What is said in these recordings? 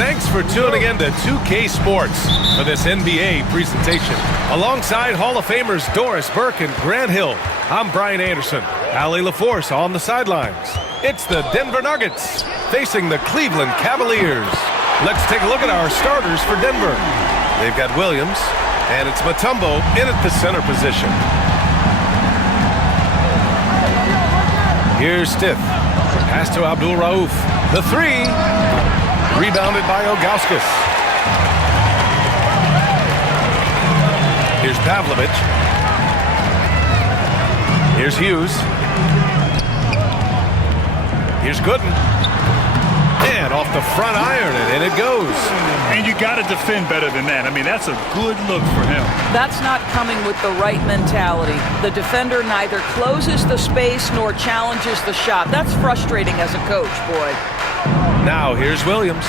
Thanks for tuning in to 2K Sports for this NBA presentation. Alongside Hall of Famers Doris Burke and Grant Hill, I'm Brian Anderson. Allie LaForce on the sidelines. It's the Denver Nuggets facing the Cleveland Cavaliers. Let's take a look at our starters for Denver. They've got Williams, and it's Mutombo in at the center position. Here's Stith. Pass to Abdul Rauf. The three. Rebounded by Ilgauskas. Here's Pavlovich. Here's Hughes. Here's Gooden. And off the front iron, and in it goes. And you got to defend better than that. I mean, that's a good look for him. That's not coming with the right mentality. The defender neither closes the space nor challenges the shot. That's frustrating as a coach, boy. Now here's Williams.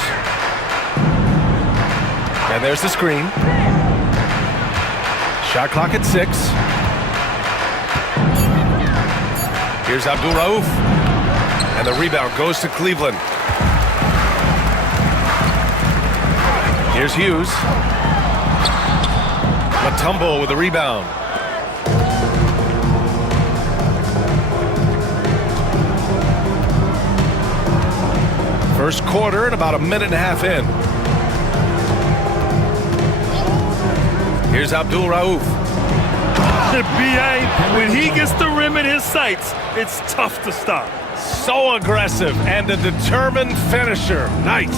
And there's the screen. Shot clock at 6. Here's Abdul Rauf. And the rebound goes to Cleveland. Here's Hughes. Mutombo with the rebound. First quarter and about a minute and a half in. Here's Abdul Rauf. The BA, when he gets the rim in his sights, it's tough to stop. So aggressive and a determined finisher. Nice.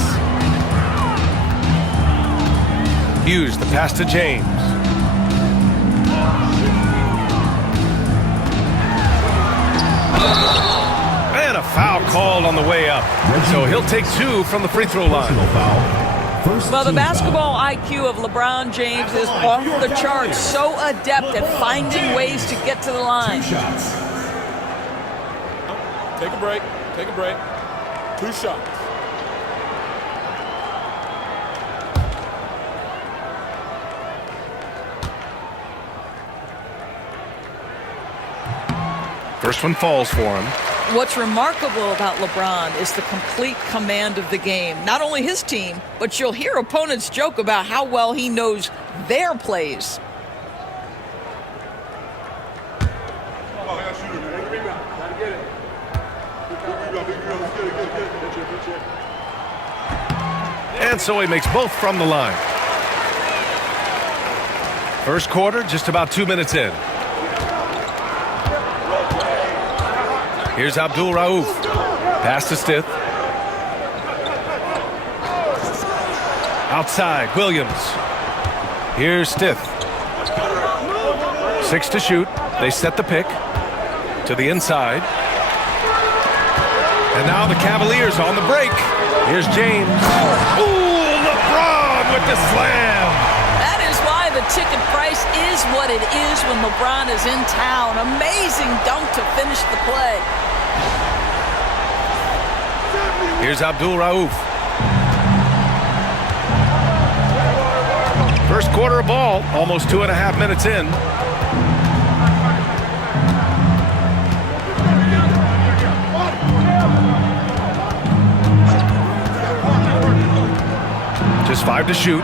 Hughes, the pass to James. And a foul called on the way up. So he'll take 2 from the free throw line. Well, the basketball IQ of LeBron James is off the charts. So adept at finding ways to get to the line. Take a break. Take a break. 2 shots. First one falls for him. What's remarkable about LeBron is the complete command of the game. Not only his team, but you'll hear opponents joke about how well he knows their plays. And so he makes both from the line. First quarter, just about 2 minutes in. Here's Abdul Rauf. Pass to Stith. Outside, Williams. Here's Stith. 6 to shoot. They set the pick to the inside. And now the Cavaliers on the break. Here's James. Ooh, LeBron with the slam. That is why the ticket price is what it is when LeBron is in town. Amazing dunk to finish the play. Here's Abdul Rauf. First quarter of ball, almost 2.5 minutes in. Just 5 to shoot.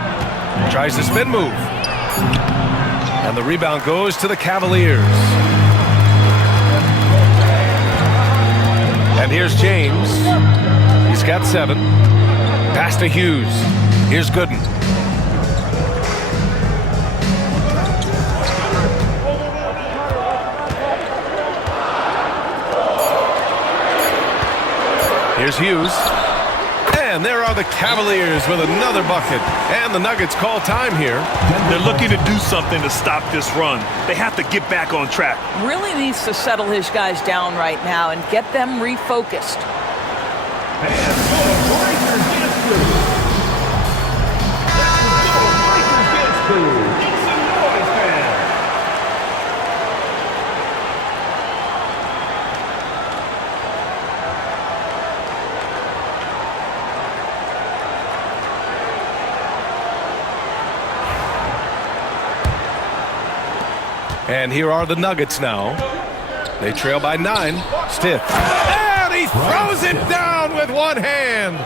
Tries the spin move. And the rebound goes to the Cavaliers. And here's James. He's got 7. Pass to Hughes. Here's Gooden. Here's Hughes. And there are the Cavaliers with another bucket. And the Nuggets call time here. They're looking to do something to stop this run. They have to get back on track. Really needs to settle his guys down right now and get them refocused. And here are the Nuggets now. They trail by 9. Stith. And he throws it down with one hand.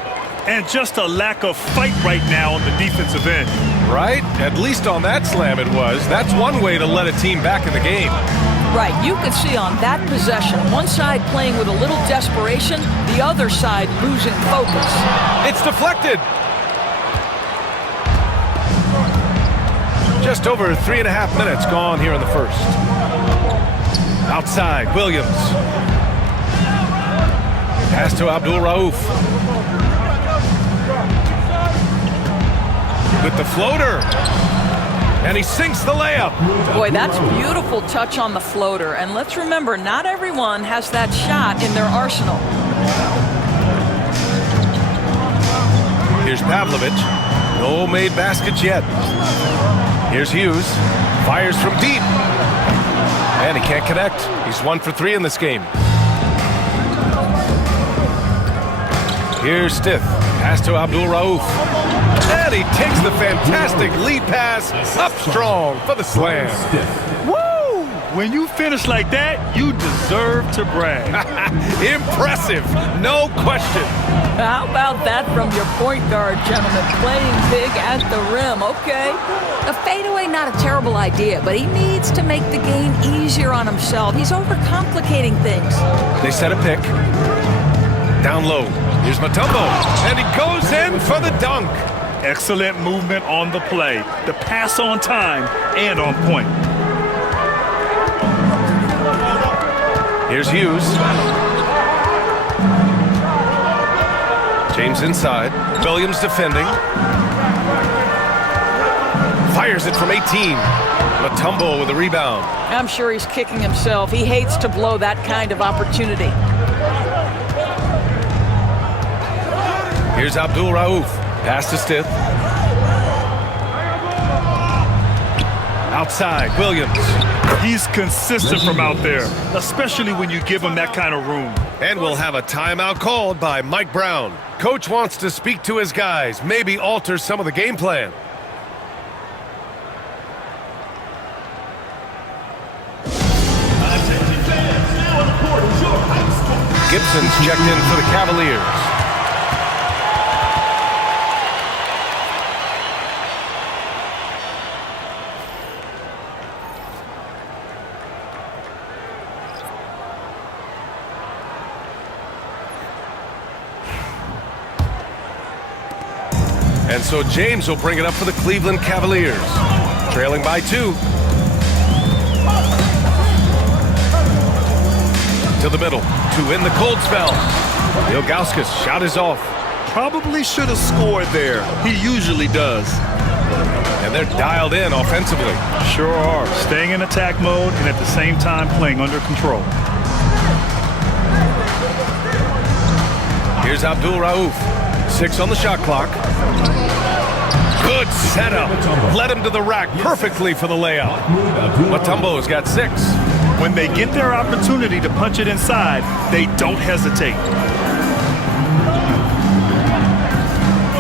And just a lack of fight right now on the defensive end. Right? At least on that slam it was. That's one way to let a team back in the game. Right, you could see on that possession, one side playing with a little desperation, the other side losing focus. It's deflected. Just over 3.5 minutes gone here in the first. Outside, Williams. Pass to Abdul Rauf. With the floater. And he sinks the layup. Boy, that's beautiful touch on the floater. And let's remember, not everyone has that shot in their arsenal. Here's Pavlovich. No made baskets yet. Here's Hughes. Fires from deep. And he can't connect. He's 1 for 3 in this game. Here's Stith. Pass to Abdul Rauf. And he takes the fantastic lead pass up strong for the slam. Woo! When you finish like that, you deserve to brag. Impressive, no question. How about that from your point guard, gentlemen? Playing big at the rim, okay. A fadeaway, not a terrible idea, but he needs to make the game easier on himself. He's overcomplicating things. They set a pick. Down low. Here's Mutombo. And he goes in for the dunk. Excellent movement on the play. The pass on time and on point. Here's Hughes. James inside. Williams defending. Fires it from 18. Mutombo with a rebound. I'm sure he's kicking himself. He hates to blow that kind of opportunity. Here's Abdul Rauf. Pass to Stith. Outside, Williams. He's consistent from out there, especially when you give him that kind of room. And we'll have a timeout called by Mike Brown. Coach wants to speak to his guys, maybe alter some of the game plan. Gibson's checked in for the Cavaliers. And so James will bring it up for the Cleveland Cavaliers. Trailing by 2. To the middle. To in the cold spell. Ilgauskas shot is off. Probably should have scored there. He usually does. And they're dialed in offensively. Sure are. Staying in attack mode and at the same time playing under control. Here's Abdul Rauf. 6 on the shot clock. Good setup. Led him to the rack perfectly for the layup. Mutombo's got 6. When they get their opportunity to punch it inside, they don't hesitate.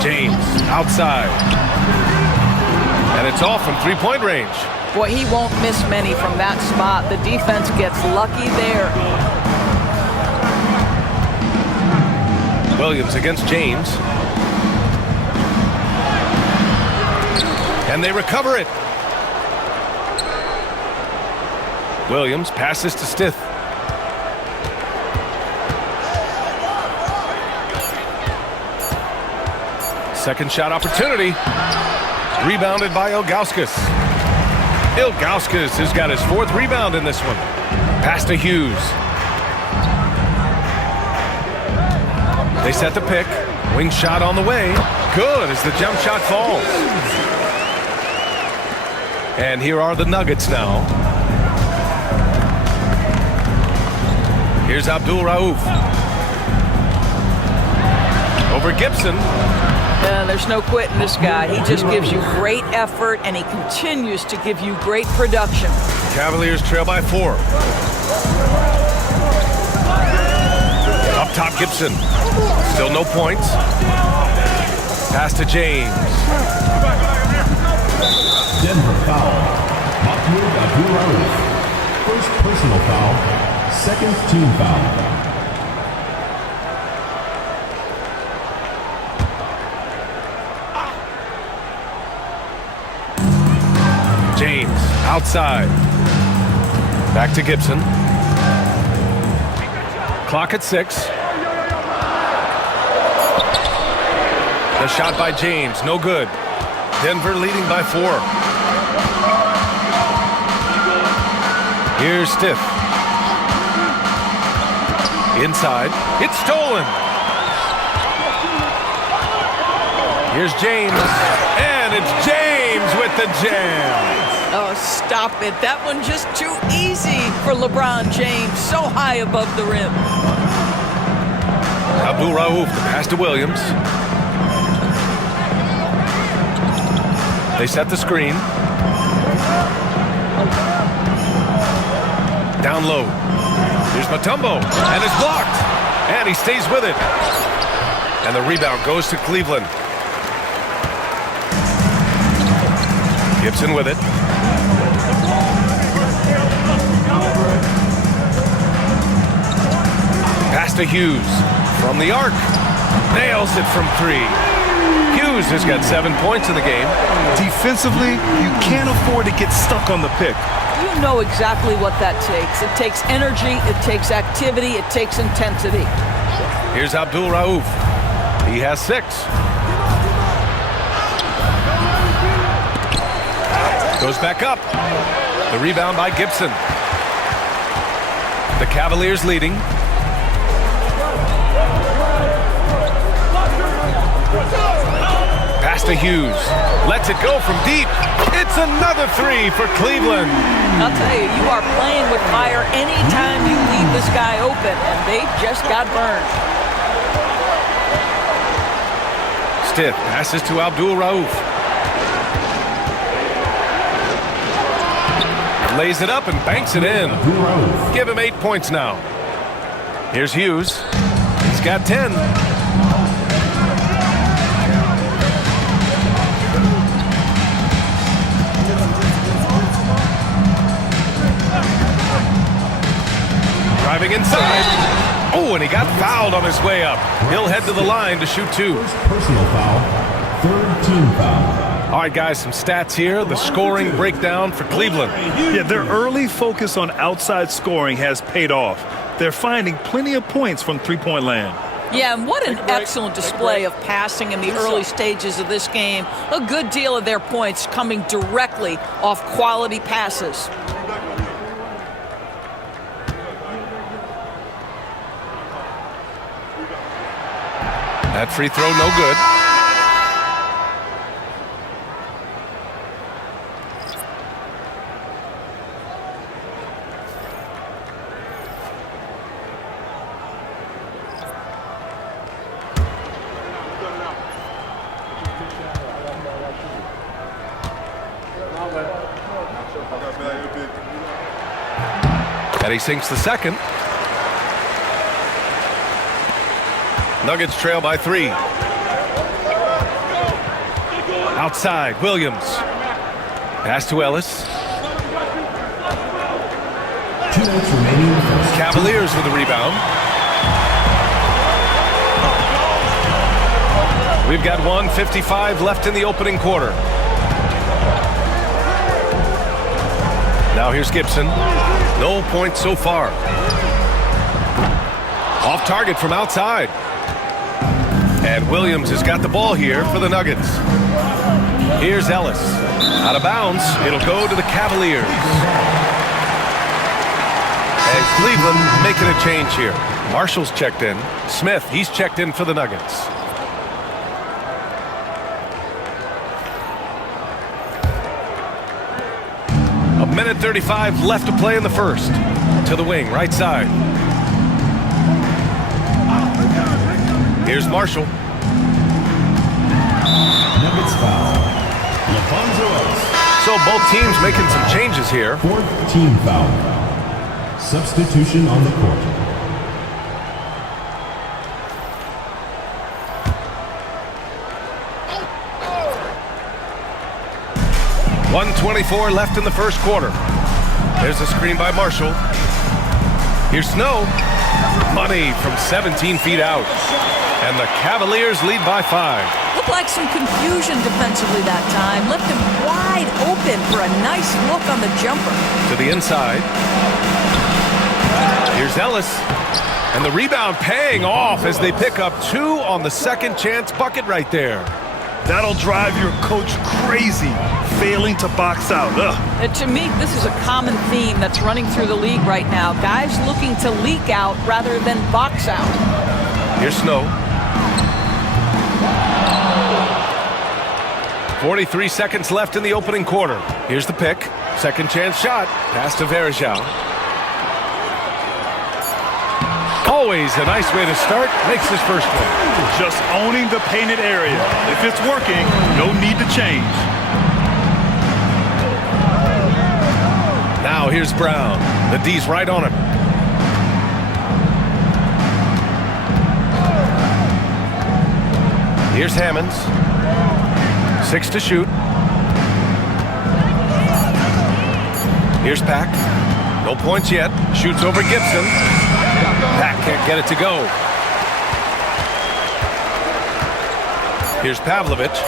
James outside. And it's off from 3-point range. Boy, he won't miss many from that spot. The defense gets lucky there. Williams against James. And they recover it. Williams passes to Stith. Second shot opportunity. Rebounded by Ilgauskas. Ilgauskas has got his 4th rebound in this one. Pass to Hughes. They set the pick. Wing shot on the way. Good as the jump shot falls. And here are the Nuggets now. Here's Abdul Rauf. Over Gibson. There's no quitting this guy. He just gives you great effort, and he continues to give you great production. Cavaliers trail by 4. Up top, Gibson. Still no points. Pass to James. Denver foul. Mahmoud Abdul Rauf. First personal foul. Second team foul. James outside. Back to Gibson. Clock at 6. The shot by James, no good. Denver leading by 4. Here's Stiff. Inside. It's stolen. Here's James. And it's James with the jam. Oh, stop it. That one just too easy for LeBron James. So high above the rim. Abdul Rauf, the pass to Williams. They set the screen. Down low. Here's Mutombo. And it's blocked. And he stays with it. And the rebound goes to Cleveland. Gibson with it. Pass to Hughes. From the arc. Nails it from 3. Hughes has got 7 points in the game. Defensively, you can't afford to get stuck on the pick. You know exactly what that takes. It takes energy, it takes activity, it takes intensity. Here's Abdul Rauf. He has 6. Goes back up. The rebound by Gibson. The Cavaliers leading. Pass to Hughes. Lets it go from deep. It's another 3 for Cleveland. I'll tell you, you are playing with fire anytime you leave this guy open, and they just got burned. Stiff passes to Abdul Rauf. Lays it up and banks it in. Give him 8 points now. Here's Hughes. He's got 10. Driving inside. Oh, and he got fouled on his way up. He'll head to the line to shoot 2. First personal foul, third team foul. All right, guys, some stats here. The scoring breakdown for Cleveland. Yeah, their early focus on outside scoring has paid off. They're finding plenty of points from three-point land. Yeah, and what an excellent display of passing in the early stages of this game. A good deal of their points coming directly off quality passes. That free throw, no good. And he sinks the second. Nuggets trail by 3. Outside, Williams. Pass to Ellis. 2 minutes remaining. Cavaliers with the rebound. We've got 1:55 left in the opening quarter. Now here's Gibson. No points so far. Off target from outside. And Williams has got the ball here for the Nuggets. Here's Ellis. Out of bounds. It'll go to the Cavaliers. And Cleveland making a change here. Marshall's checked in. Smith, he's checked in for the Nuggets. A minute 35 left to play in the first. To the wing, right side. Here's Marshall. Nuggets foul. So both teams making some changes here. 4th team foul. Substitution on the court. .124 left in the first quarter. There's a screen by Marshall. Here's Snow. Money from 17 feet out. And the Cavaliers lead by 5. Looked like some confusion defensively that time. Left him wide open for a nice look on the jumper. To the inside. Here's Ellis. And the rebound paying off as they pick up 2 on the second chance bucket right there. That'll drive your coach crazy, failing to box out. And to me, this is a common theme that's running through the league right now. Guys looking to leak out rather than box out. Here's Snow. 43 seconds left in the opening quarter. Here's the pick. Second chance shot. Pass to Varejao. Always a nice way to start. Makes his first one. Just owning the painted area. If it's working, no need to change. Now here's Brown. The D's right on him. Here's Hammonds. 6 to shoot. Here's Pack. No points yet. Shoots over Gibson. Pack can't get it to go. Here's Pavlovich.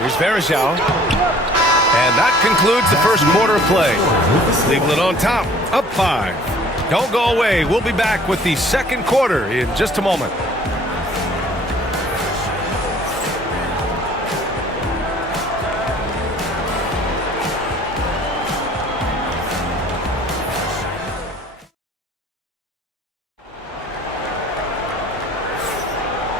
Here's Varejao. And that concludes the first quarter of play. Cleveland on top, up 5. Don't go away. We'll be back with the second quarter in just a moment.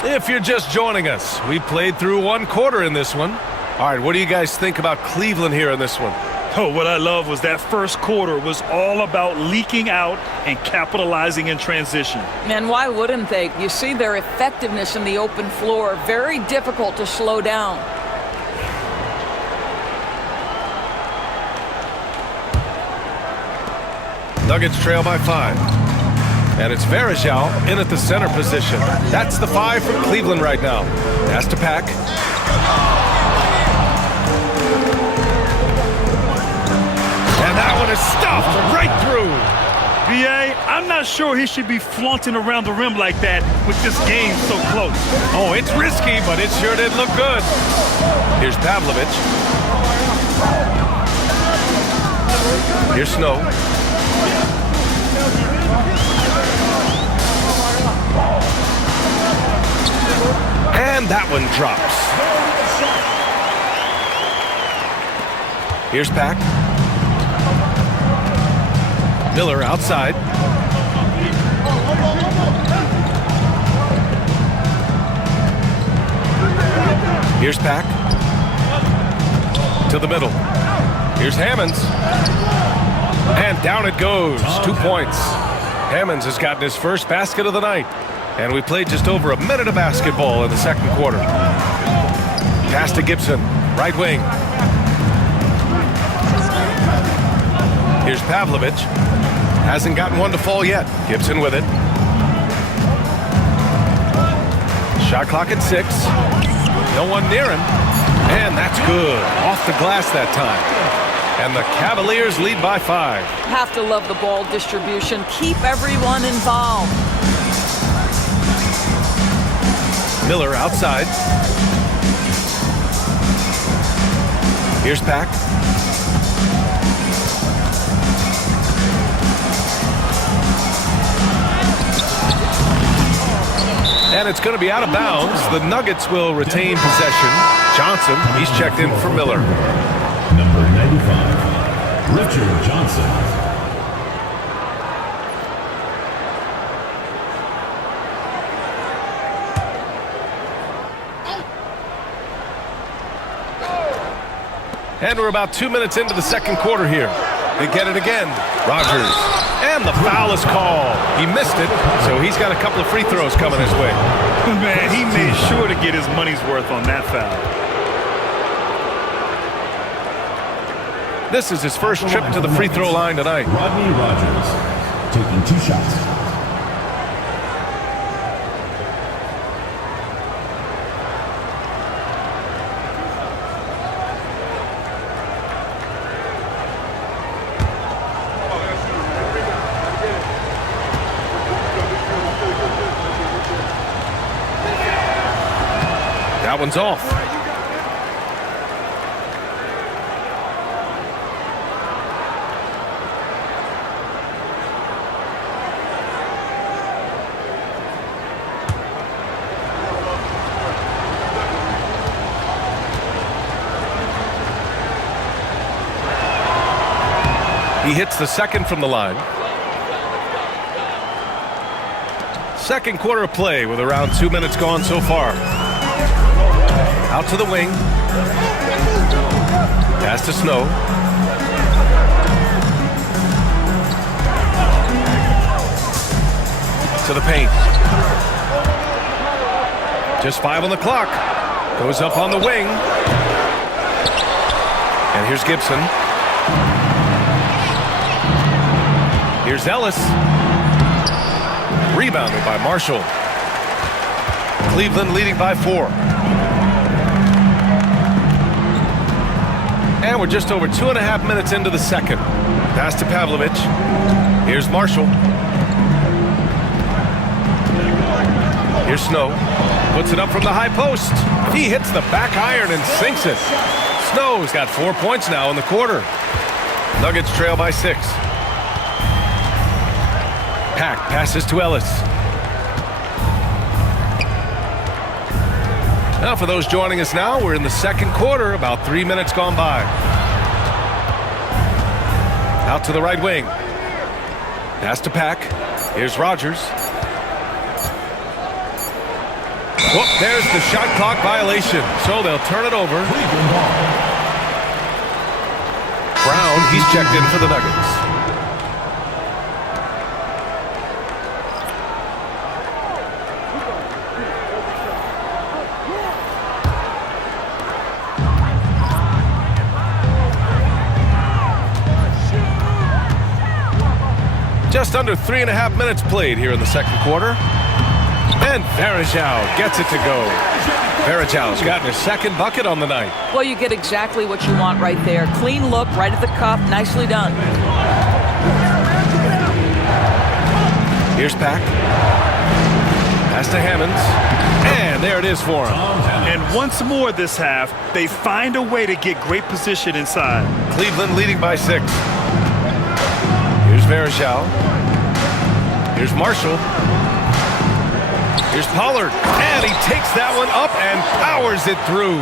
If you're just joining us, we played through one quarter in this one. All right, what do you guys think about Cleveland here in this one? Oh, what I love was that first quarter was all about leaking out and capitalizing in transition. And why wouldn't they? You see their effectiveness in the open floor. Very difficult to slow down. Nuggets trail by 5. And it's Varejao in at the center position. That's the 5 from Cleveland right now. Pass to Pack. And that one is stuffed right through. BA, I'm not sure he should be flaunting around the rim like that with this game so close. Oh, it's risky, but it sure did look good. Here's Pavlovich. Here's Snow. And that one drops. Here's Pack. Miller outside. Here's Pack. To the middle. Here's Hammonds. And down it goes. 2 points. Hammonds has gotten his first basket of the night. And we played just over a minute of basketball in the second quarter. Pass to Gibson, right wing. Here's Pavlovich. Hasn't gotten one to fall yet. Gibson with it. Shot clock at 6. No one near him. And that's good. Off the glass that time. And the Cavaliers lead by 5. Have to love the ball distribution. Keep everyone involved. Miller outside. Here's Pack. And it's going to be out of bounds. The Nuggets will retain possession. Johnson, he's checked in for Miller. Number 95, Richard Johnson. And we're about 2 minutes into the second quarter here. They get it again. Rogers. And the foul is called. He missed it, so he's got a couple of free throws coming his way. Man, he made sure to get his money's worth on that foul. This is his first trip to the free throw line tonight. Rodney Rogers taking 2 shots. That one's off. He hits the second from the line. Second quarter of play with around 2 minutes gone so far. Out to the wing. Pass to Snow. To the paint. Just 5 on the clock. Goes up on the wing. And here's Gibson. Here's Ellis. Rebounded by Marshall. Cleveland leading by 4. And we're just over 2.5 minutes into the second. Pass to Pavlovich. Here's Marshall. Here's Snow. Puts it up from the high post. He hits the back iron and sinks it. Snow's got 4 points now in the quarter. Nuggets trail by 6. Pack passes to Ellis. Now for those joining us now, we're in the second quarter, about 3 minutes gone by. Out to the right wing. Pass to Pack. Here's Rogers. Whoop, there's the shot clock violation, so they'll turn it over. Brown, he's checked in for the Nuggets. Just under 3.5 minutes played here in the second quarter. And Varejao gets it to go. Varejao's gotten his second bucket on the night. Well, you get exactly what you want right there. Clean look, right at the cup. Nicely done. Here's Pack. Pass to Hammonds. And there it is for him. And once more this half, they find a way to get great position inside. Cleveland leading by 6. Here's Varejao. Here's Marshall. Here's Pollard. And he takes that one up and powers it through.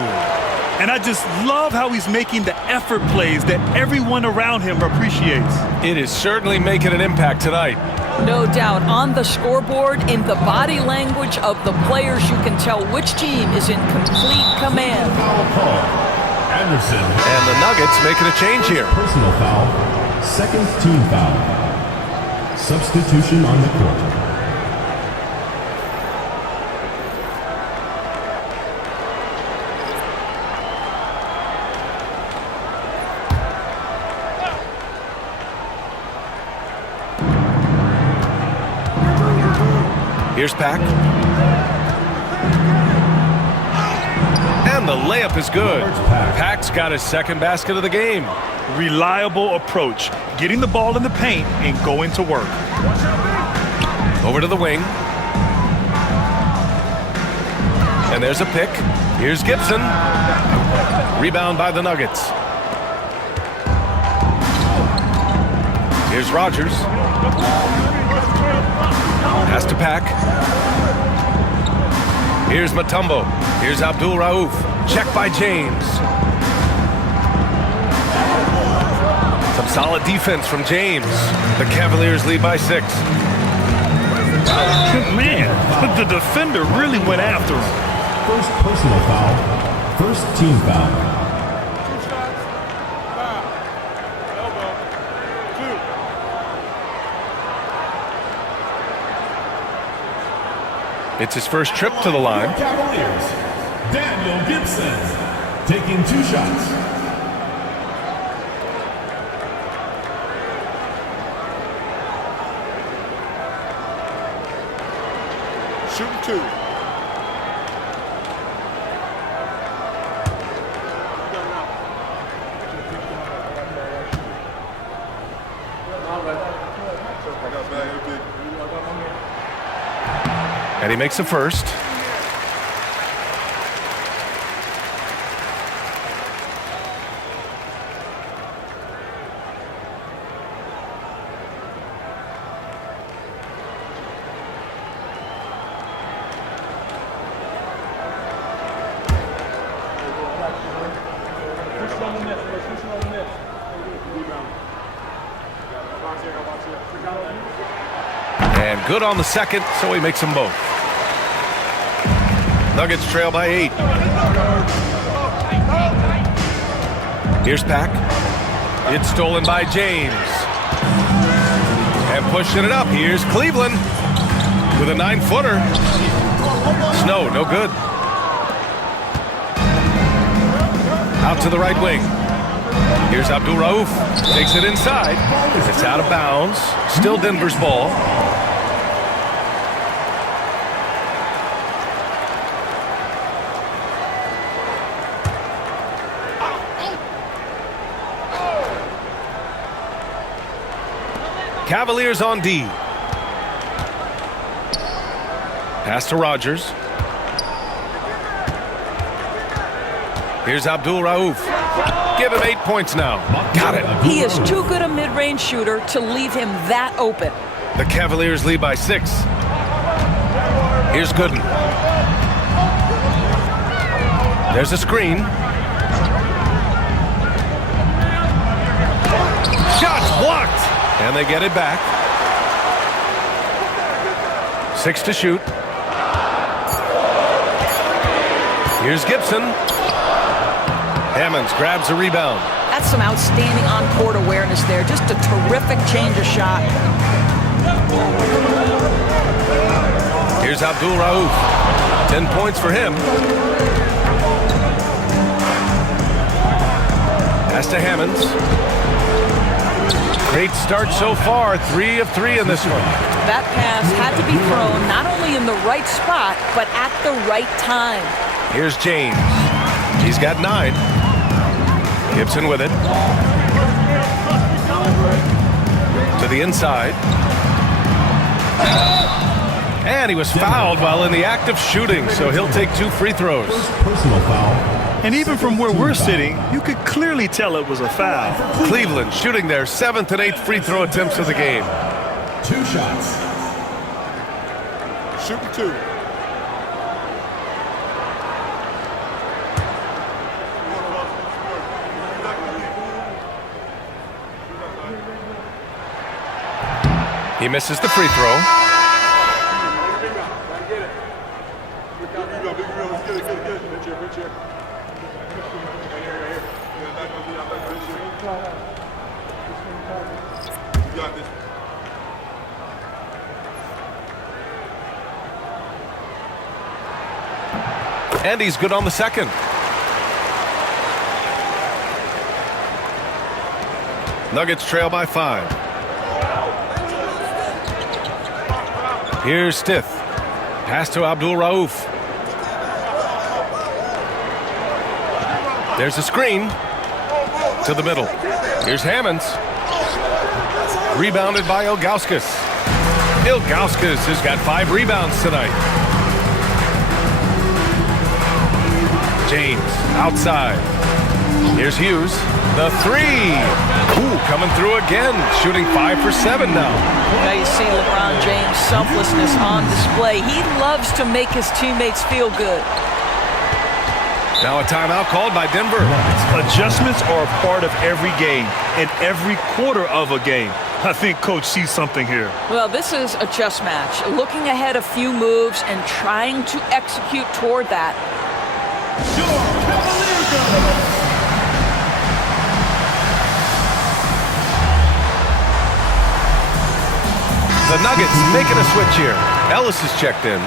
And I just love how he's making the effort plays that everyone around him appreciates. It is certainly making an impact tonight. No doubt. On the scoreboard, in the body language of the players, you can tell which team is in complete command. Foul call. Anderson. And the Nuggets making a change here. Personal foul. Second team foul. Substitution on the court. Here's Pack. And the layup is good. Pack's got his second basket of the game. Reliable approach, getting the ball in the paint and going to work. Over to the wing. And there's a pick. Here's Gibson. Rebound by the Nuggets. Here's Rogers. Pass to Pack. Here's Mutombo. Here's Abdul Rauf. Check by James. Some solid defense from James. The Cavaliers lead by 6. Man, the defender really went after him. First personal foul. First team foul. It's his first trip to the line. Cavaliers. Daniel Gibson taking 2 shots. Shooting 2. And he makes the first. And good on the second, so he makes them both. Nuggets trail by 8. Here's Pack. It's stolen by James. And pushing it up, here's Cleveland with a 9-footer. Snow, no good. Out to the right wing. Here's Abdul Rauf. Takes it inside. It's out of bounds. Still Denver's ball. Cavaliers on D. Pass to Rogers. Here's Abdul Rauf. Give him 8 points now. Got it. He is too good a mid-range shooter to leave him that open. The Cavaliers lead by 6. Here's Gooden. There's a screen. Shots blocked. And they get it back. 6 to shoot. Here's Gibson. Hammonds grabs a rebound. That's some outstanding on-court awareness there. Just a terrific change of shot. Here's Abdul Rauf. 10 points for him. Pass to Hammonds. Great start so far. 3 of 3 in this one. That pass had to be thrown not only in the right spot, but at the right time. Here's James. He's got 9. Gibson with it. To the inside. And he was fouled while in the act of shooting, so he'll take 2 free throws. Personal foul. And even from where we're sitting, you could clearly tell it was a foul. Cleveland shooting their 7th and 8th free throw attempts of the game. 2 shots. Shooting 2. He misses the free throw. And he's good on the second. Nuggets trail by 5. Here's Stith. Pass to Abdul Rauf. There's a screen. To the middle. Here's Hammonds. Rebounded by Ilgauskas. Ilgauskas has got 5 rebounds tonight. James outside. Here's Hughes. The 3. Ooh, coming through again. Shooting 5 for 7 now. Now you see LeBron James' selflessness on display. He loves to make his teammates feel good. Now a timeout called by Denver. Adjustments are a part of every game and every quarter of a game. I think Coach sees something here. Well, this is a chess match. Looking ahead a few moves and trying to execute toward that. The Nuggets making a switch here. Ellis is checked in.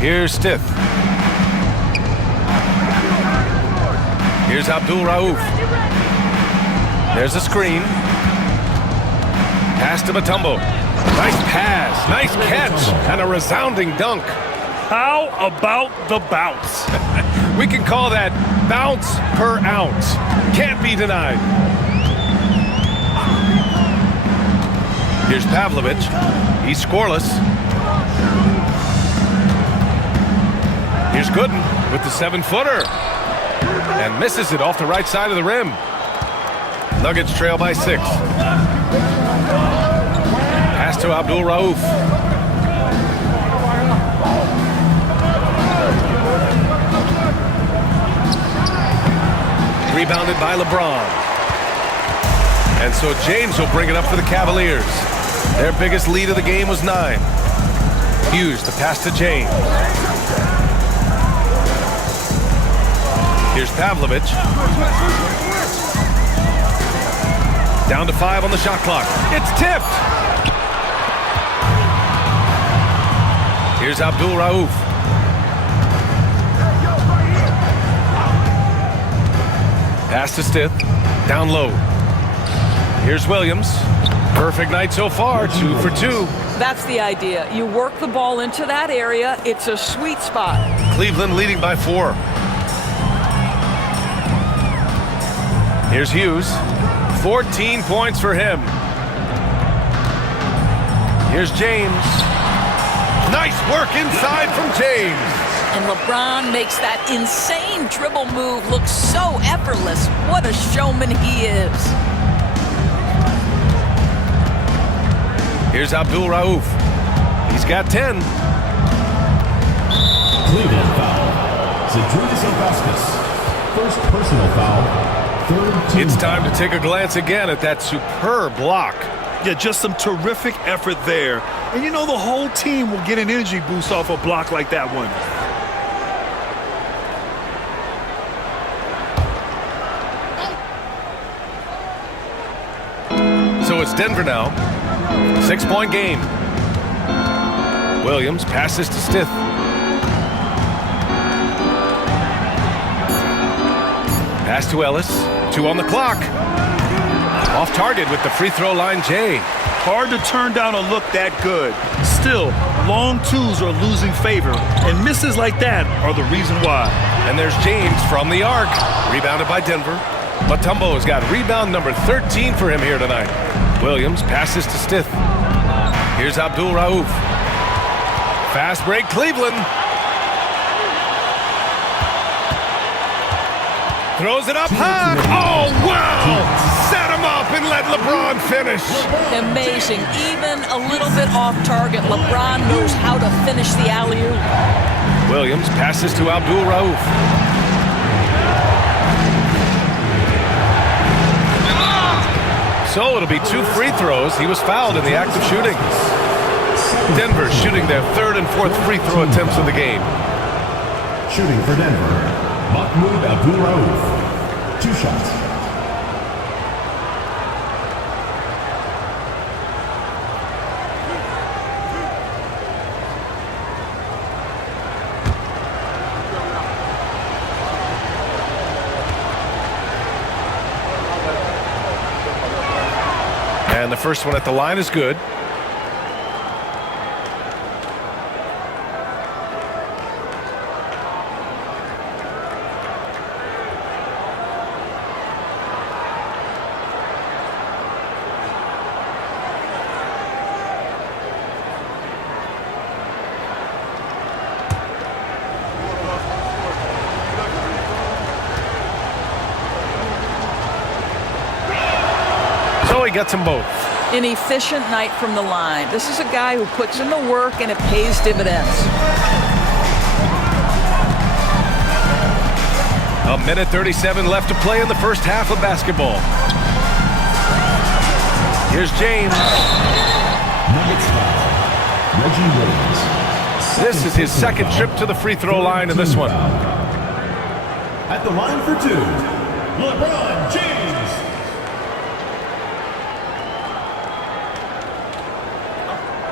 Here's Stith. Here's Abdul Rauf. There's a screen. Pass to Mutombo. Nice pass, nice catch, and a resounding dunk. How about the bounce? We can call that bounce per ounce. Can't be denied. Here's Pavlovich. He's scoreless. Here's Here's Gooden with the 7-footer. And misses it off the right side of the rim. Nuggets trail by 6. Pass to Abdul Rauf. Rebounded by LeBron. And so James will bring it up for the Cavaliers. Their biggest lead of the game was 9. Hughes the pass to James. Here's Pavlovich. Down to 5 on the shot clock. It's tipped. Here's Abdul Rauf. Pass to Stith. Down low. Here's Williams. Perfect night so far. 2 for 2. That's the idea. You work the ball into that area. It's a sweet spot. Cleveland leading by 4. Here's Hughes. 14 points for him. Here's James. Nice work inside from James. And LeBron makes that insane dribble move look so effortless. What a showman he is. Here's Abdul Rauf. He's got 10. Cleveland foul. Zydrunas Ilgauskas. First personal foul. Third team It's time foul. to take a glance again at that superb block. Yeah, just some terrific effort there. And you know the whole team will get an energy boost off a block like that one. So it's Denver now. 6-point game. Williams passes to Stith. Pass to Ellis. 2 on the clock. Off target with the free throw line, Jay. Hard to turn down a look that good. Still, long twos are losing favor, and misses like that are the reason why. And there's James from the arc. Rebounded by Denver. Mutombo's got rebound number 13 for him here tonight. Williams passes to Stith. Here's Abdul Rauf. Fast break, Cleveland. Throws it up high. Oh, wow! Set him up and let LeBron finish. Amazing. Even a little bit off target, LeBron knows how to finish the alley-oop. Williams passes to Abdul Rauf. So it'll be 2 free throws. He was fouled in the act of shooting. Denver shooting their 3rd and 4th free throw attempts of the game. Shooting for Denver. Mahmoud Abdul Rauf. 2 shots. And the first one at the line is good. So he gets them both. An efficient night from the line. This is a guy who puts in the work and it pays dividends. A minute 37 left to play in the first half of basketball. Here's James. Nuggets foul. Reggie Williams. This is his second trip to the free throw line in this one. At the line for 2, LeBron James.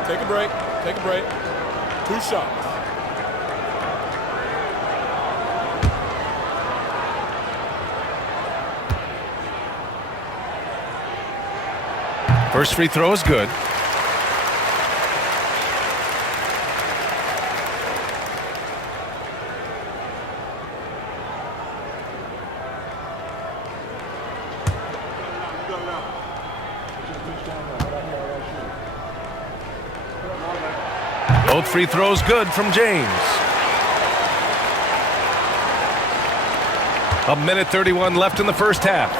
Take a break. Take a break. 2 shots. First free throw is good. Both free throws good from James. A minute 31 left in the first half.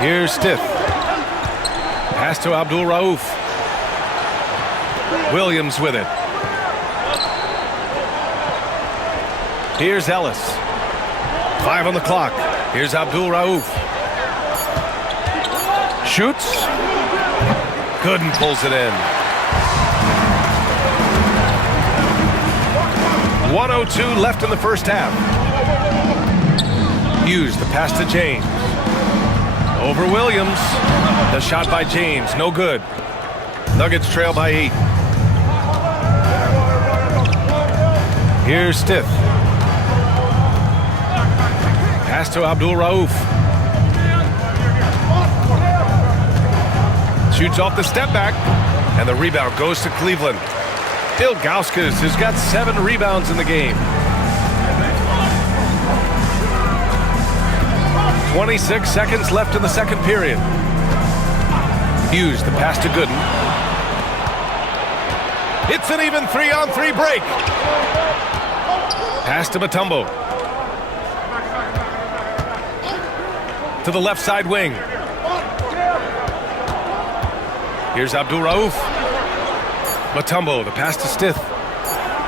Here's Stith. Pass to Abdul Rauf. Williams with it. Here's Ellis. 5 on the clock. Here's Abdul Rauf. Shoots. Gooden pulls it in. 1:02 left in the first half. Hughes, the pass to James. Over Williams. The shot by James, no good. Nuggets trail by 8. Here's Stith. Pass to Abdul Rauf. Shoots off the step back, and the rebound goes to Cleveland. Ilgauskas has got 7 rebounds in the game. 26 seconds left in the second period. Hughes, the pass to Gooden. It's an even 3-on-3 break. Pass to Mutombo. To the left side wing. Here's Abdul Rauf. Mutombo, the pass to Stith.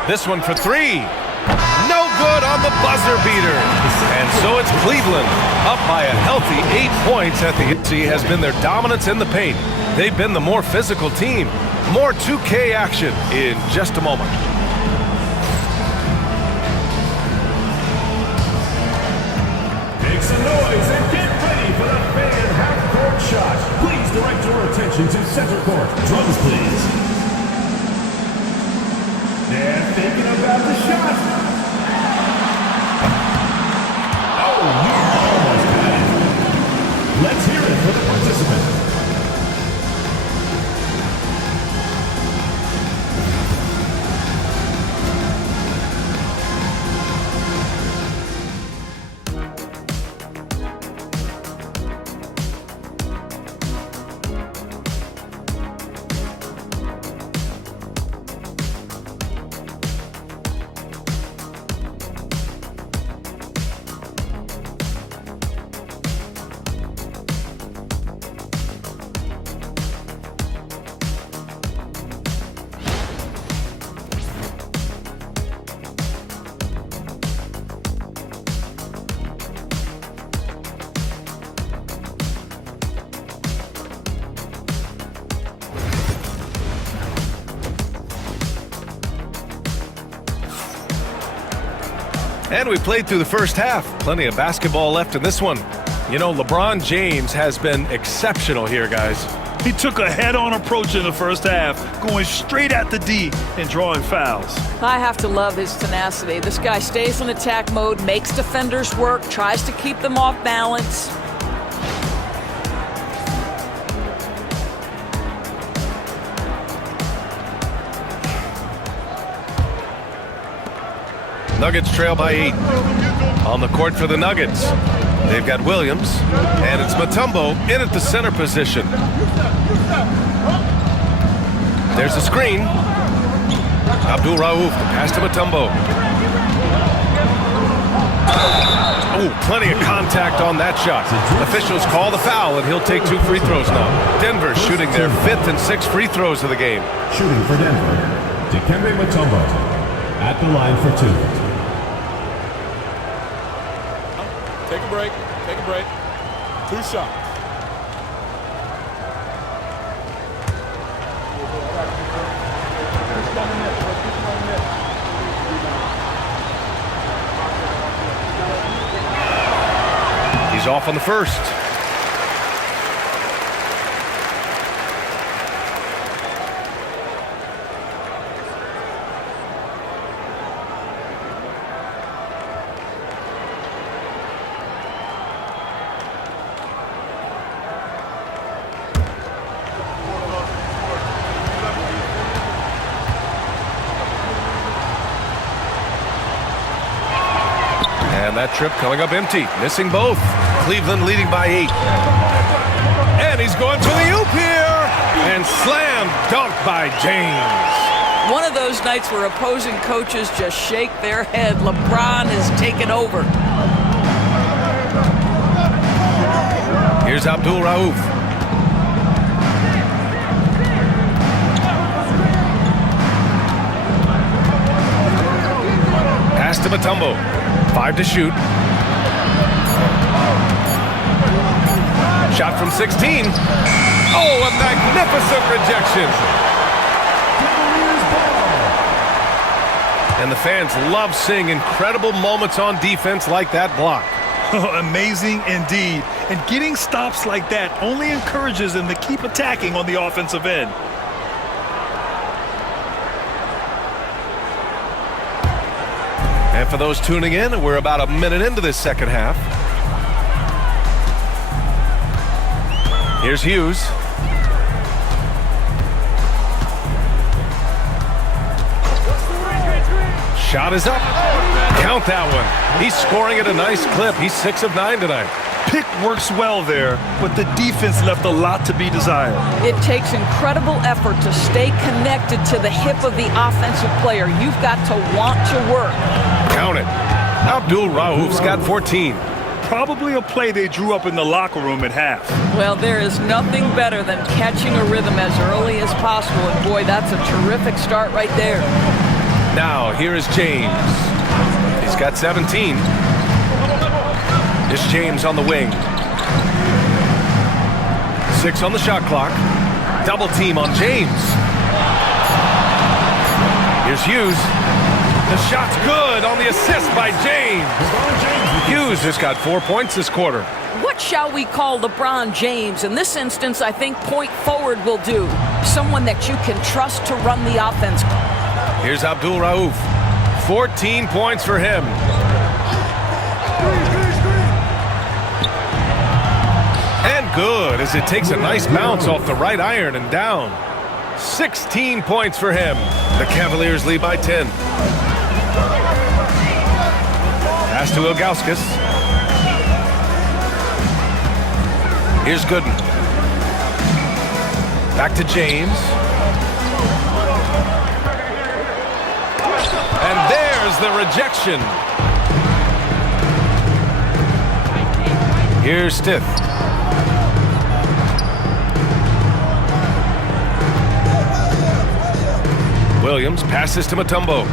This one for 3. No good on the buzzer beater. And so it's Cleveland up by a healthy 8 points at the end. Has been their dominance in the paint. They've been the more physical team. More 2K action in just a moment. Make some noise and get ready for the fan half-court shot. Please direct your attention to center court. Drums, please. They're thinking about the shot. Oh, you almost got it. Let's hear it for the participant. And we played through the first half. Plenty of basketball left in this one. You know, LeBron James has been exceptional here, guys. He took a head-on approach in the first half, going straight at the D and drawing fouls. I have to love his tenacity. This guy stays in attack mode, makes defenders work, tries to keep them off balance. Nuggets trail by 8. On the court for the Nuggets, they've got Williams, and it's Mutombo in at the center position. There's a screen. Abdul Rauf, the pass to Mutombo. Oh, plenty of contact on that shot. Officials call the foul, and he'll take 2 free throws now. Denver shooting their 5th and 6th free throws of the game. Shooting for Denver, Dikembe Mutombo at the line for 2. Take a break. Take a break. 2 shots. He's off on the first. And that trip coming up empty, missing both. Cleveland leading by 8. And he's going for the oop here. And slam dunk by James. One of those nights where opposing coaches just shake their head. LeBron has taken over. Here's Abdul Rauf. Pass to Mutombo. 5 to shoot. Shot from 16. Oh, a magnificent rejection. And the fans love seeing incredible moments on defense like that block. Amazing indeed. And getting stops like that only encourages them to keep attacking on the offensive end. And for those tuning in, we're about a minute into this second half. Here's Hughes. Shot is up. Count that one. He's scoring at a nice clip. He's 6 of 9 tonight. Pick works well there, but the defense left a lot to be desired. It takes incredible effort to stay connected to the hip of the offensive player. You've got to want to work. Count it. Abdul Rauf's got 14. Probably a play they drew up in the locker room at half. Well, there is nothing better than catching a rhythm as early as possible. And boy, that's a terrific start right there. Now, here is James. He's got 17. It's James on the wing. 6 on the shot clock. Double team on James. Here's Hughes. The shot's good on the assist by James. Hughes has got 4 points this quarter. What shall we call LeBron James? In this instance, I think point forward will do. Someone that you can trust to run the offense. Here's Abdul Rauf. 14 points for him. And good as it takes a nice bounce off the right iron and down. 16 points for him. The Cavaliers lead by 10. Pass to Ilgauskas. Here's Gooden. Back to James. And there's the rejection. Here's Stith. Williams passes to Mutombo.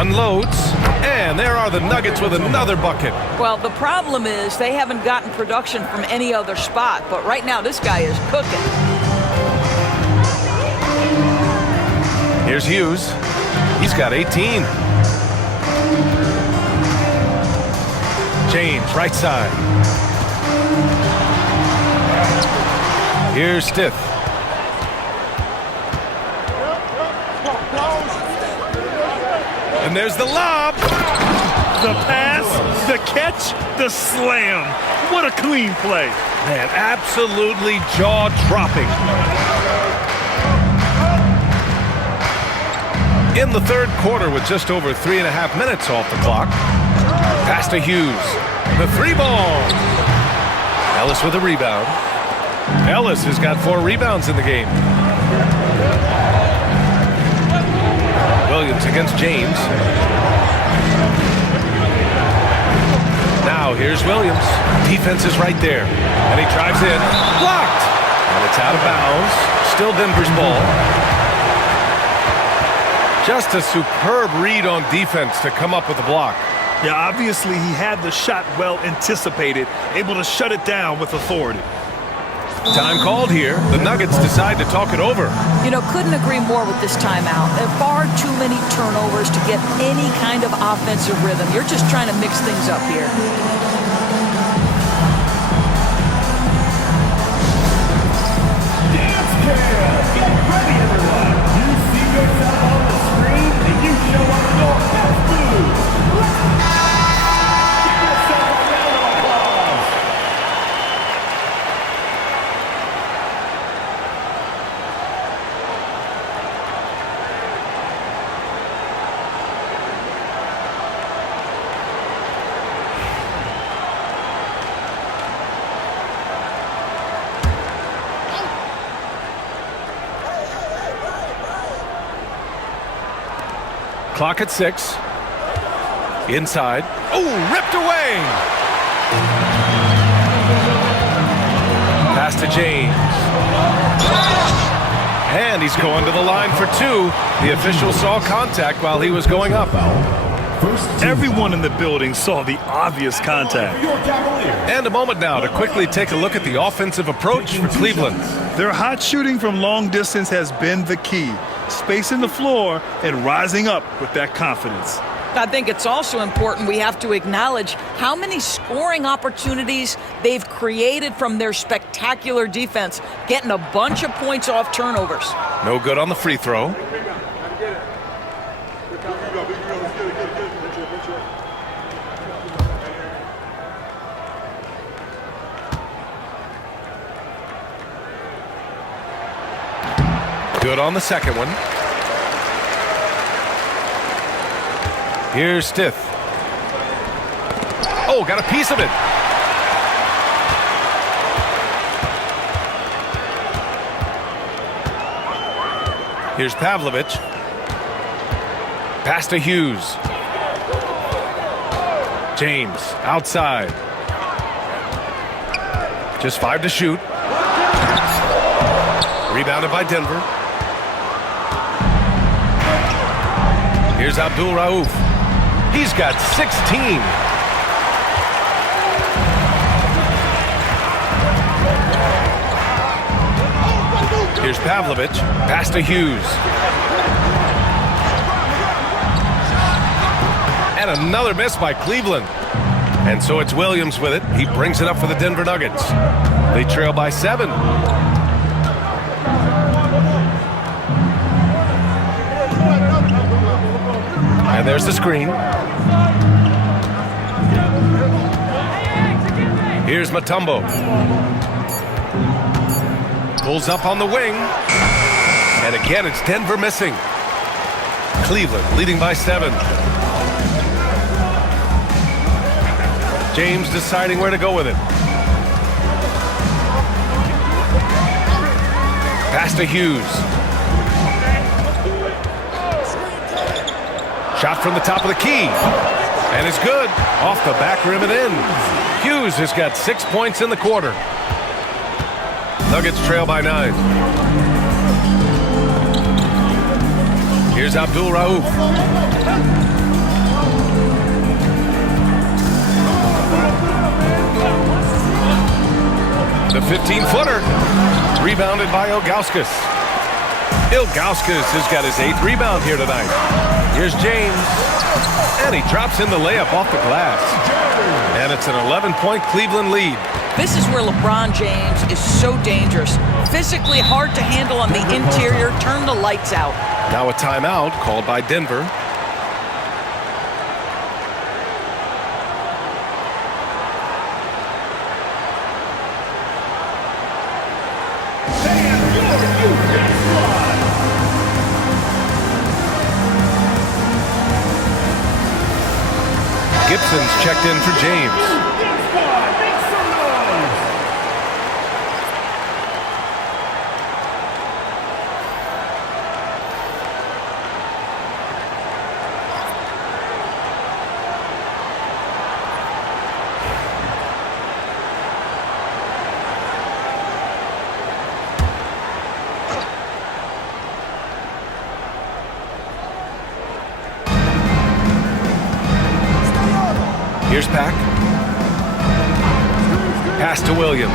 Unloads. And there are the Nuggets with another bucket. Well, the problem is they haven't gotten production from any other spot. But right now, this guy is cooking. Here's Hughes. He's got 18. James, right side. Here's Stith. And there's the lob. The pass, the catch, the slam. What a clean play. Man, absolutely jaw-dropping. In the third quarter with just over 3.5 minutes off the clock. Pass to Hughes. The 3-ball. Ellis with a rebound. Ellis has got 4 rebounds in the game. Williams against James. Now here's Williams. Defense is right there. And he drives in. Blocked. And it's out of bounds. Still Denver's ball. Just a superb read on defense to come up with the block. Yeah, obviously he had the shot well anticipated, able to shut it down with authority. Time called here. The Nuggets decide to talk it over. You know, couldn't agree more with this timeout. There are far too many turnovers to get any kind of offensive rhythm. You're just trying to mix things up here. Dance Cam! Get ready, everyone! You see yourself on the screen, and you show up your best moves. Give yourself a round of applause! Clock at 6. Inside. Oh, ripped away. Pass to James. And he's going to the line for 2. The official saw contact while he was going up. Everyone in the building saw the obvious contact. And a moment now to quickly take a look at the offensive approach for Cleveland. Their hot shooting from long distance has been the key. Spacing the floor and rising up with that confidence. I think it's also important we have to acknowledge how many scoring opportunities they've created from their spectacular defense, getting a bunch of points off turnovers. No good on the free throw. Good on the second one. Here's Stith. Oh, got a piece of it. Here's Pavlovich. Pass to Hughes. James outside. Just 5 to shoot. Rebounded by Denver. Here's Abdul Rauf. He's got 16. Here's Pavlovich. Pass to Hughes. And another miss by Cleveland. And so it's Williams with it. He brings it up for the Denver Nuggets. They trail by 7. And there's the screen. Here's Mutombo. Pulls up on the wing. And again, it's Denver missing. Cleveland leading by 7. James deciding where to go with it. Pass to Hughes. Shot from the top of the key. And it's good. Off the back rim and in. Hughes has got 6 points in the quarter. Nuggets trail by 9. Here's Abdul Rauf. The 15-footer. Rebounded by Ilgauskas. Ilgauskas has got his 8th rebound here tonight. Here's James. And he drops in the layup off the glass. And it's an 11-point Cleveland lead. This is where LeBron James is so dangerous. Physically hard to handle on the interior. Turn the lights out. Now a timeout called by Denver. Gibson's checked in for James. Here's Pack. Pass to Williams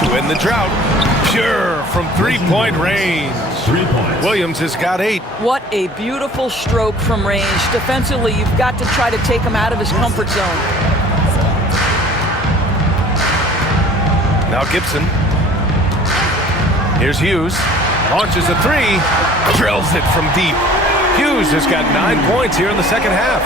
to end the drought. Pure from three-point range. 3 points. Williams has got 8. What a beautiful stroke from range. Defensively, you've got to try to take him out of his comfort zone. Now Gibson. Here's Hughes. Launches a 3. Drills it from deep. Hughes has got 9 points here in the second half.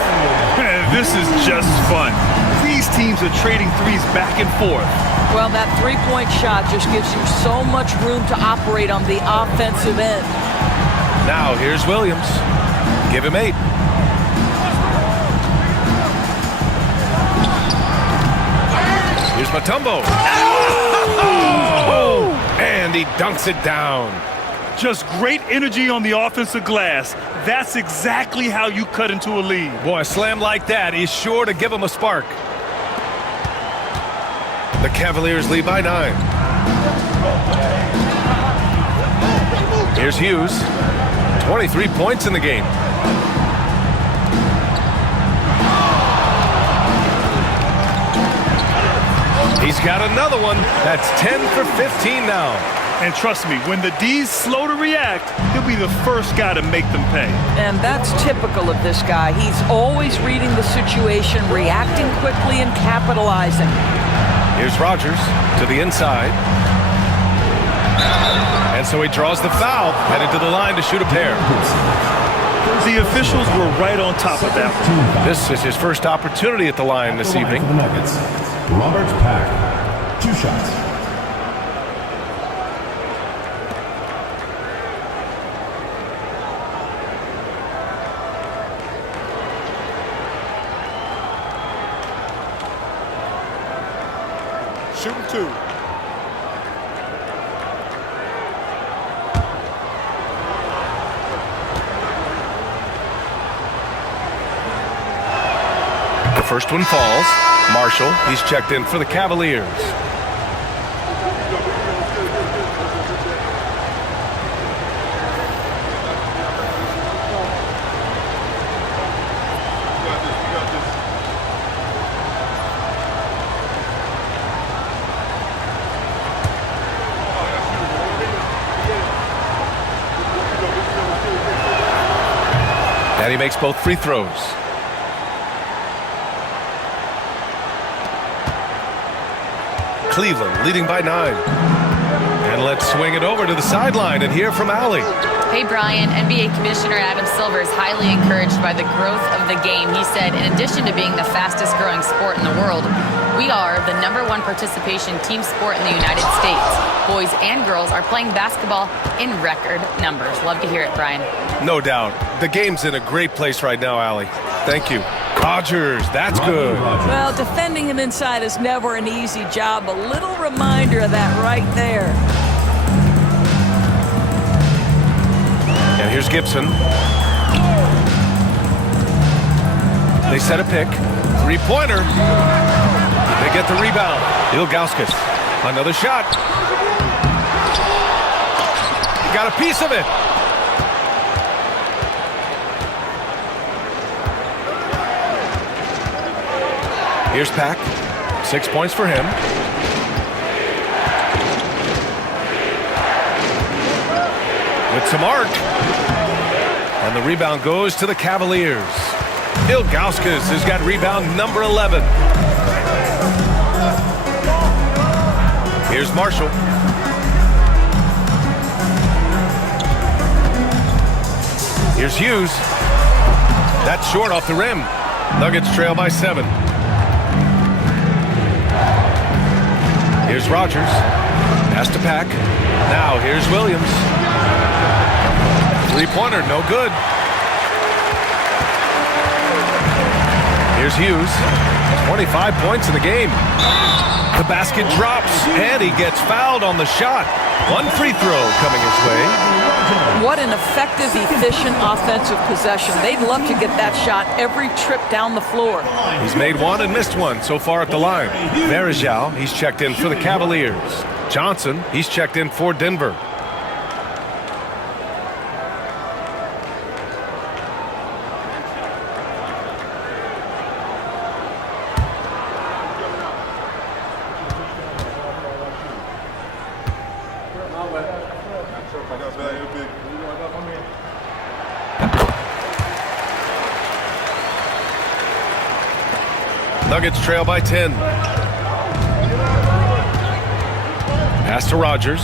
This is just fun. These teams are trading threes back and forth. Well, that three-point shot just gives you so much room to operate on the offensive end. Now here's Williams. Give him 8. Here's Mutombo. Oh! And he dunks it down. Just great energy on the offensive glass. That's exactly how you cut into a lead. Boy, a slam like that is sure to give them a spark. The Cavaliers lead by 9. Here's Hughes. 23 points in the game. He's got another one. That's 10 for 15 now. And trust me, when the D's slow to react, he'll be the first guy to make them pay. And that's typical of this guy. He's always reading the situation, reacting quickly and capitalizing. Here's Rogers to the inside. And so he draws the foul, headed to the line to shoot a pair. The officials were right on top of that one. This is his first opportunity at the line this evening. For the Nuggets, Robert Pack. 2 shots. Shooting 2. The first one falls. Marshall, he's checked in for the Cavaliers. And he makes both free throws. Cleveland leading by 9. And let's swing it over to the sideline and hear from Allie. Hey, Brian. NBA Commissioner Adam Silver is highly encouraged by the growth of the game. He said, in addition to being the fastest growing sport in the world, we are the #1 participation team sport in the United States. Boys and girls are playing basketball in record numbers. Love to hear it, Brian. No doubt. The game's in a great place right now, Allie. Thank you. Rogers, that's good. Well, defending him inside is never an easy job. A little reminder of that right there. And here's Gibson. They set a pick. 3-pointer. They get the rebound. Ilgauskas. Another shot. Got a piece of it. Here's Pack. 6 points for him. With some arc. And the rebound goes to the Cavaliers. Ilgauskas has got rebound number 11. Here's Marshall. Here's Hughes. That's short off the rim. Nuggets trail by 7. Here's Rogers. Pass to Pack. Now here's Williams. 3-pointer, no good. Here's Hughes. 25 points in the game. The basket drops, and he gets fouled on the shot. One free throw coming his way. What an effective, efficient offensive possession. They'd love to get that shot every trip down the floor. He's made one and missed one so far at the line. Varejao, he's checked in for the Cavaliers. Johnson, he's checked in for Denver. Nuggets trail by 10. Pass to Rogers.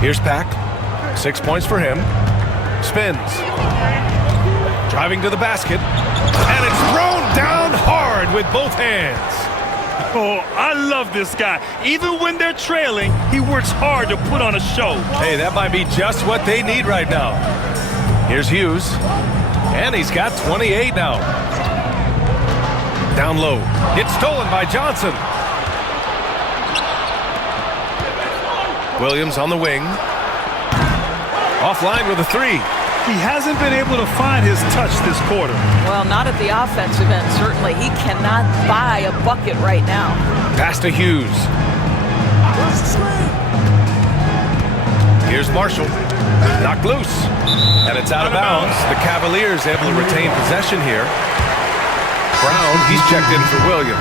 Here's Pack. 6 points for him. Spins. Driving to the basket. And it's thrown down hard with both hands. Oh, I love this guy. Even when they're trailing, he works hard to put on a show. Hey, that might be just what they need right now. Here's Hughes. And he's got 28 now. Down low. It's stolen by Johnson. Williams on the wing. Offline with a three. He hasn't been able to find his touch this quarter. Well, not at the offensive end, certainly. He cannot buy a bucket right now. Pass to Hughes. Here's Marshall. Knocked loose. And it's out of bounds. The Cavaliers able to retain possession here. Brown, he's checked in for Williams.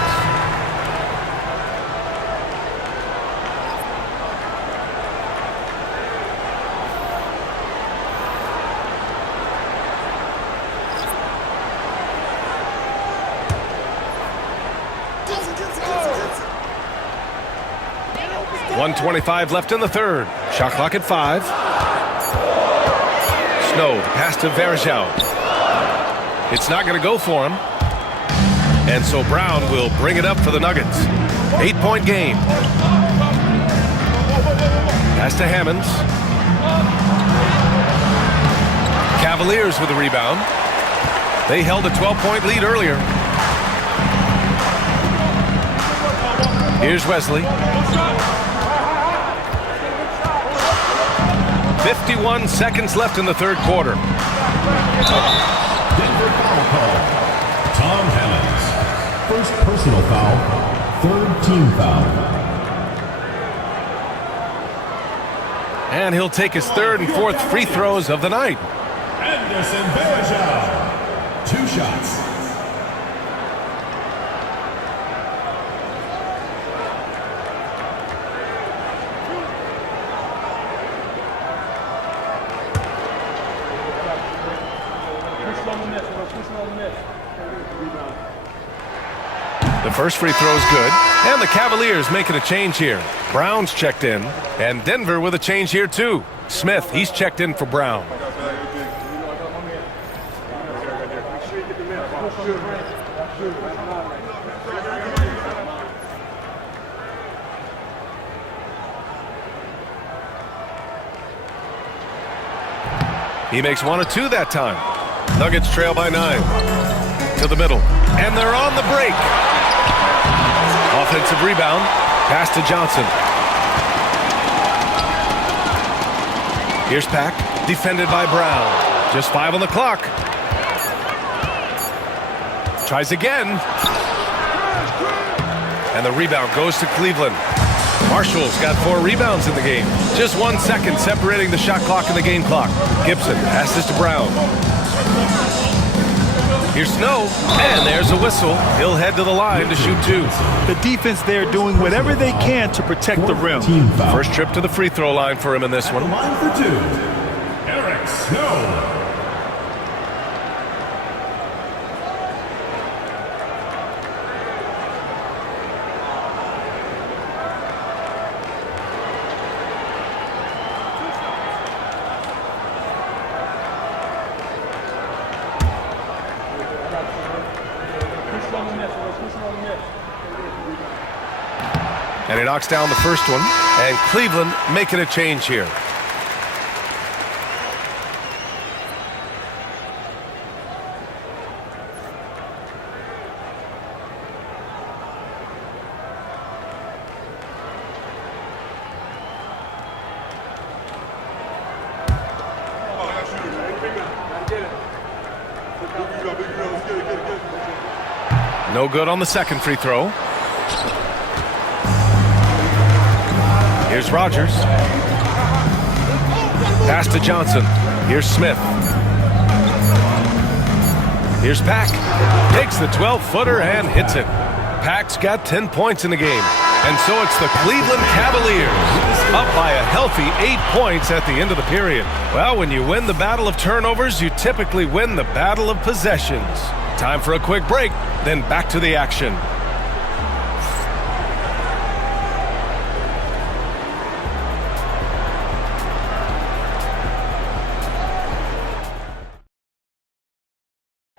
.125 left in the third. Shot clock at 5. Snow, pass to Verjao. It's not going to go for him. And so Brown will bring it up for the Nuggets. 8-point game. Pass to Hammonds. Cavaliers with the rebound. They held a 12-point lead earlier. Here's Wesley. 51 seconds left in the third quarter. Denver foul call. Tom Hammonds. First personal foul. Third team foul. And he'll take his third and fourth free throws of the night. Anderson Varejao. 2 shots. The first free throw is good, and the Cavaliers making a change here. Brown's checked in, and Denver with a change here too. Smith, he's checked in for Brown. He makes 1 of 2 that time. Nuggets trail by 9. To the middle, and they're on the break. Offensive rebound, pass to Johnson. Here's Pack, defended by Brown. Just 5 on the clock. Tries again. And the rebound goes to Cleveland. Marshall's got 4 rebounds in the game. Just 1 second separating the shot clock and the game clock. Gibson passes to Brown. Here's Snow, and there's a whistle. He'll head to the line to shoot 2. The defense there doing whatever they can to protect the rim. First trip to the free throw line for him in this one. Line for 2. Eric Snow. And he knocks down the first one, and Cleveland making a change here. No good on the second free throw. Here's Rogers. Pass to Johnson. Here's Smith. Here's Pack. Takes the 12-footer and hits it. Pack's got 10 points in the game. And so it's the Cleveland Cavaliers up by a healthy 8 points at the end of the period. Well, when you win the battle of turnovers, you typically win the battle of possessions. Time for a quick break, then back to the action.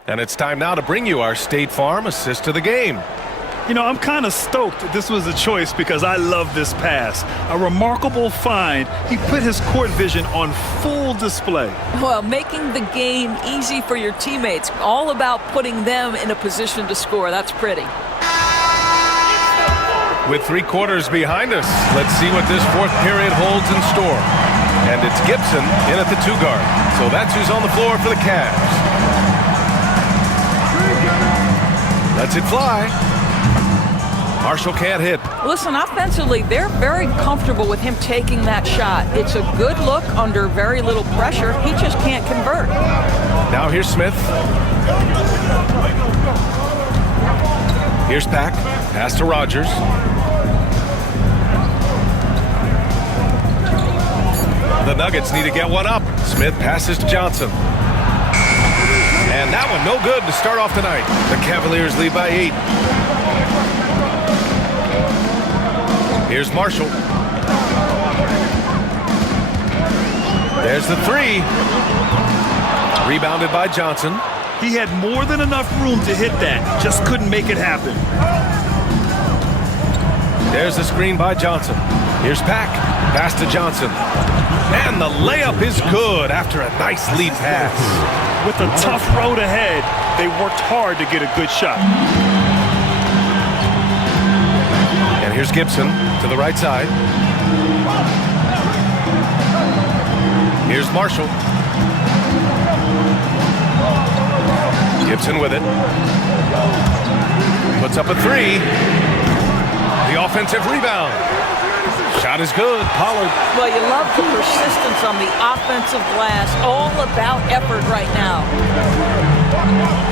And it's time now to bring you our State Farm assist to the game. You know, I'm kind of stoked this was a choice because I love this pass. A remarkable find. He put his court vision on full display. Well, making the game easy for your teammates. All about putting them in a position to score. That's pretty. With 3 quarters behind us, let's see what this 4th period holds in store. And it's Gibson in at the 2 guard. So that's who's on the floor for the Cavs. Lets it fly. Marshall can't hit. Listen, offensively, they're very comfortable with him taking that shot. It's a good look under very little pressure. He just can't convert. Now here's Smith. Here's Pack. Pass to Rogers. The Nuggets need to get one up. Smith passes to Johnson. And that one no good to start off tonight. The Cavaliers lead by 8. Here's Marshall. There's the 3. Rebounded by Johnson. He had more than enough room to hit that. Just couldn't make it happen. There's the screen by Johnson. Here's Pack. Pass to Johnson. And the layup is good after a nice lead pass. With a tough road ahead, they worked hard to get a good shot. And here's Gibson to the right side. Here's Marshall. Gibson with it. Puts up a 3. The offensive rebound. Shot is good. Pollard. Well, you love the persistence on the offensive glass. All about effort right now.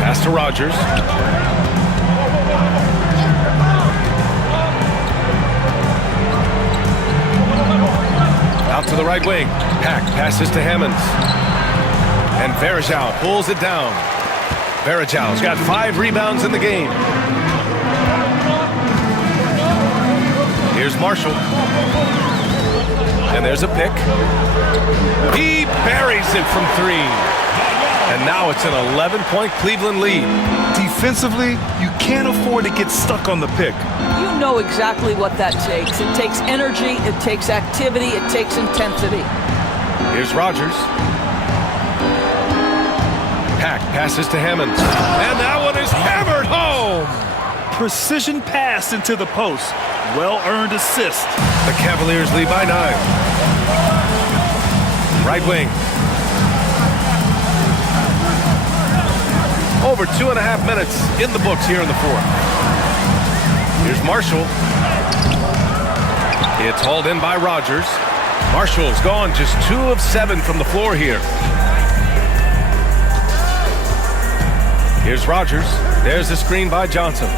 Pass to Rogers. Out to the right wing. Pack passes to Hammonds. And Varejao pulls it down. Varejao's got 5 rebounds in the game. Here's Marshall. And there's a pick. He buries it from 3. And now it's an 11-point Cleveland lead. Defensively, you can't afford to get stuck on the pick. You know exactly what that takes. It takes energy, it takes activity, it takes intensity. Here's Rogers. Pack passes to Hammonds. And that one is hammered home. Precision pass into the post. Well-earned assist. The Cavaliers lead by 9. Right wing. Over 2.5 minutes in the books here in the 4th. Here's Marshall. It's hauled in by Rogers. Marshall's gone just 2 of 7 from the floor here. Here's Rogers. There's the screen by Johnson.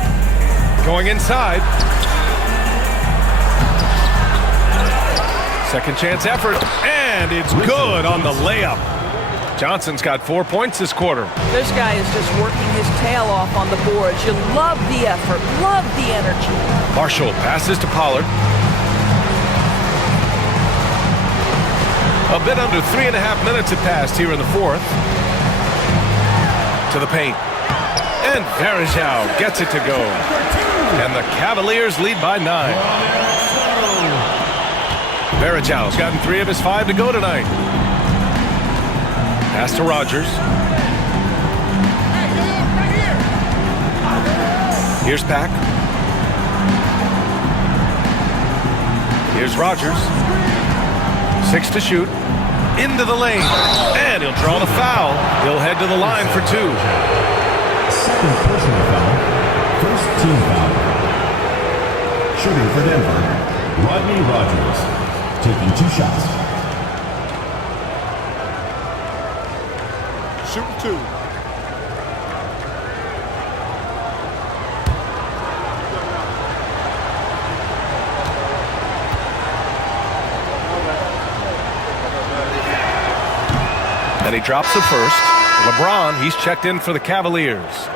Going inside. Second chance effort. And it's good on the layup. Johnson's got 4 points this quarter. This guy is just working his tail off on the boards. You love the effort, love the energy. Marshall passes to Pollard. A bit under 3.5 minutes have passed here in the 4th. To the paint. And Varejao gets it to go. And the Cavaliers lead by 9. Varejao's gotten 3 of his 5 to go tonight. Pass to Rogers. Here's Pack. Here's Rogers. 6 to shoot. Into the lane. And he'll draw the foul. He'll head to the line for 2. Second personal foul. First team foul. Shooting for Denver, Rodney Rogers. Taking 2 shots. Shooting 2. And he drops the first. LeBron, he's checked in for the Cavaliers.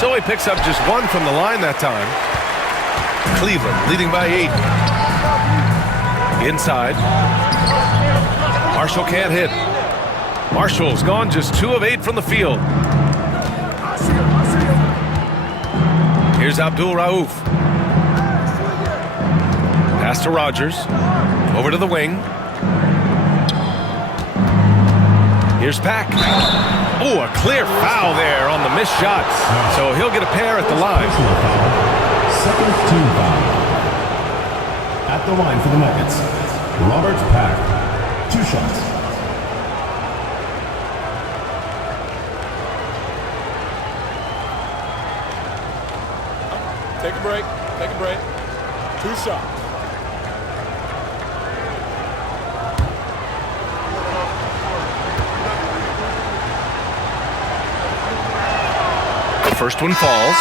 So he picks up just 1 from the line that time. Cleveland leading by 8. Inside. Marshall can't hit. Marshall's gone just 2 of 8 from the field. Here's Abdul Rauf. Pass to Rogers. Over to the wing. Here's Pack. Oh, a clear foul there on the missed shots. So he'll get a pair at the line. Second team foul. At the line for the Nuggets, Robert Pack. 2 shots. Take a break. Take a break. 2 shots. The first one falls.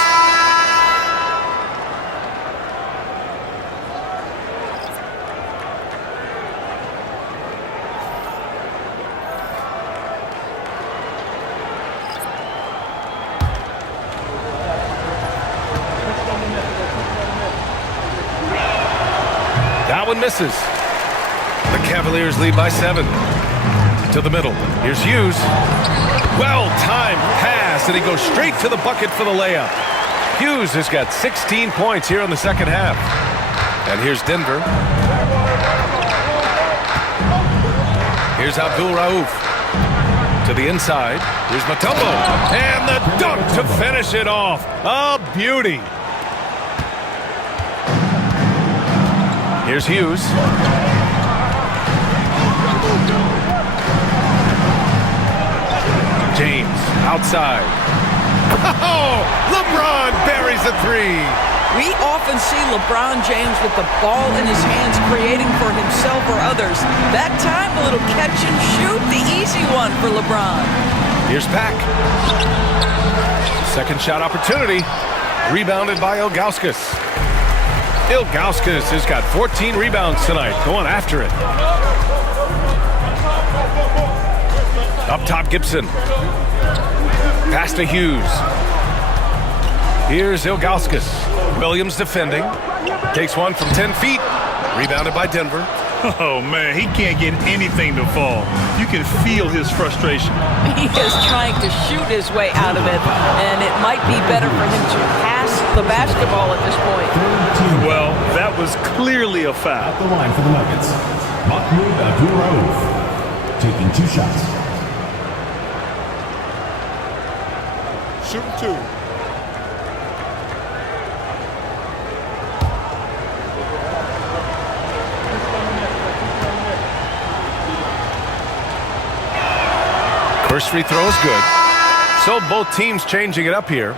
That one misses. The Cavaliers lead by 7. To the middle. Here's Hughes. Well-timed pass, and he goes straight to the bucket for the layup. Hughes has got 16 points here in the second half. And here's Denver. Here's Abdul Rauf. To the inside. Here's Mutombo. And the dunk to finish it off. A beauty. Here's Hughes. James outside. Oh, LeBron buries a 3. We often see LeBron James with the ball in his hands creating for himself or others. That time, a little catch and shoot, the easy one for LeBron. Here's Pack. Second shot opportunity. Rebounded by Ilgauskas. Ilgauskas has got 14 rebounds tonight, going after it. Up top, Gibson. Pass to Hughes. Here's Ilgauskas. Williams defending. Takes one from 10 feet. Rebounded by Denver. Oh, man, he can't get anything to fall. You can feel his frustration. He is trying to shoot his way out of it, and it might be better for him to pass the basketball at this point. Well, that was clearly a foul. At the line for the Nuggets, Mahmoud Abdul Rauf. Taking 2 shots. Shooting 2. First free throw is good. So both teams changing it up here.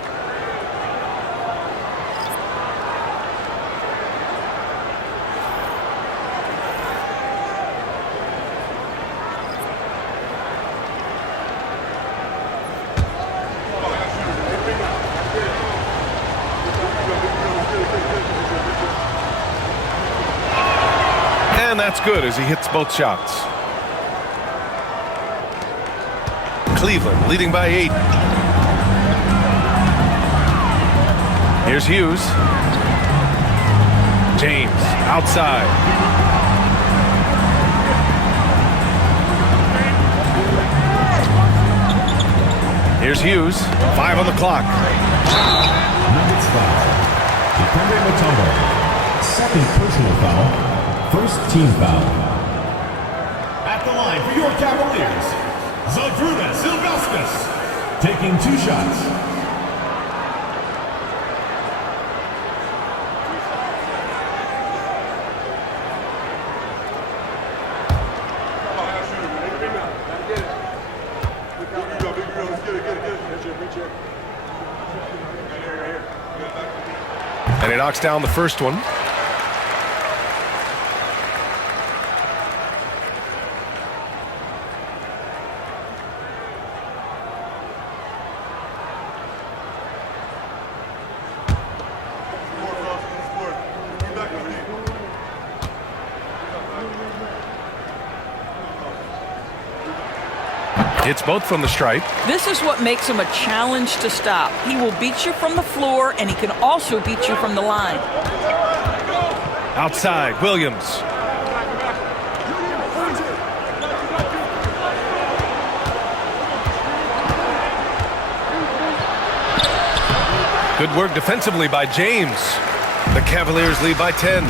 And that's good as he hits both shots. Cleveland leading by 8. Here's Hughes. James outside. Here's Hughes. 5 on the clock. Nuggets foul. Defender Mutombo. Second personal foul. First team foul. At the line for your Cavaliers, Zydrunas Ilgauskas. Taking 2 shots. And he knocks down the first one. Hits both from the stripe. This is what makes him a challenge to stop. He will beat you from the floor, and he can also beat you from the line. Outside, Williams. Good work defensively by James. The Cavaliers lead by 10.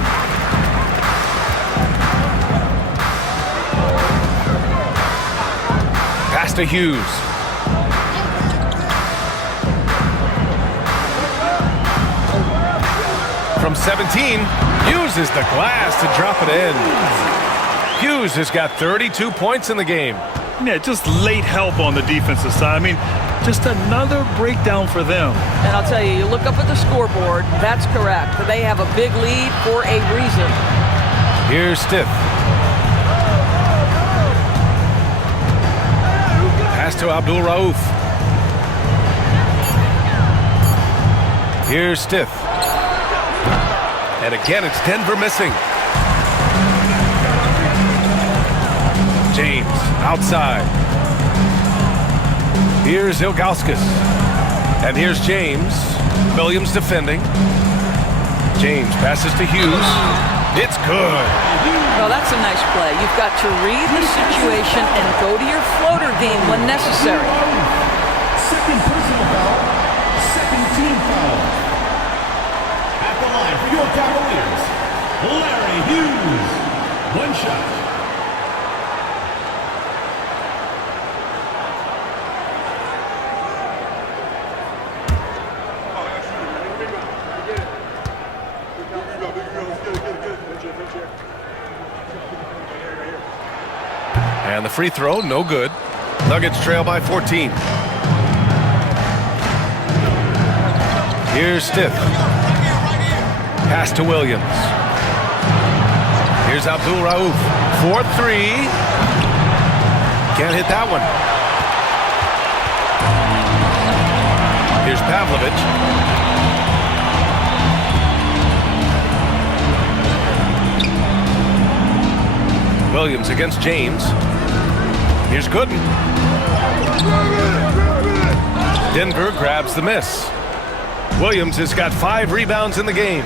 Pass to Hughes. From 17, uses the glass to drop it in. Hughes has got 32 points in the game. Yeah, just late help on the defensive side. I mean, just another breakdown for them. And I'll tell you, you look up at the scoreboard, that's correct. They have a big lead for a reason. Here's Stith. Pass to Abdul Rauf. Here's Stith. And again, it's Denver missing. James outside. Here's Ilgauskas. And here's James. Williams defending. James passes to Hughes. It's good. Oh, that's a nice play. You've got to read the situation and go to your floater game when necessary. Second personal foul. Second team foul. At the line for your Cavaliers, Larry Hughes. One shot. And the free throw, no good. Nuggets trail by 14. Here's Stith. Pass to Williams. Here's Abdul Rauf. 4-3. Can't hit that one. Here's Pavlovich. Williams against James. Here's Gooden. Denver grabs the miss. Williams has got 5 rebounds in the game.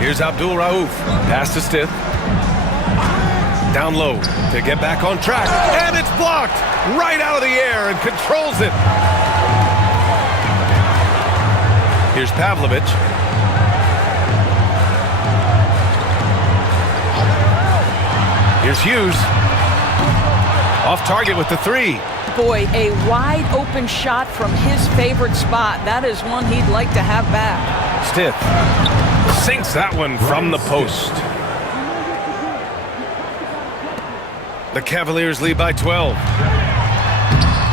Here's Abdul Rauf. Pass to Stith. Down low to get back on track. And it's blocked right out of the air and controls it. Here's Pavlovich. Here's Hughes. Off target with the 3. Boy, a wide open shot from his favorite spot. That is one he'd like to have back. Stith sinks that one from the post. The Cavaliers lead by 12.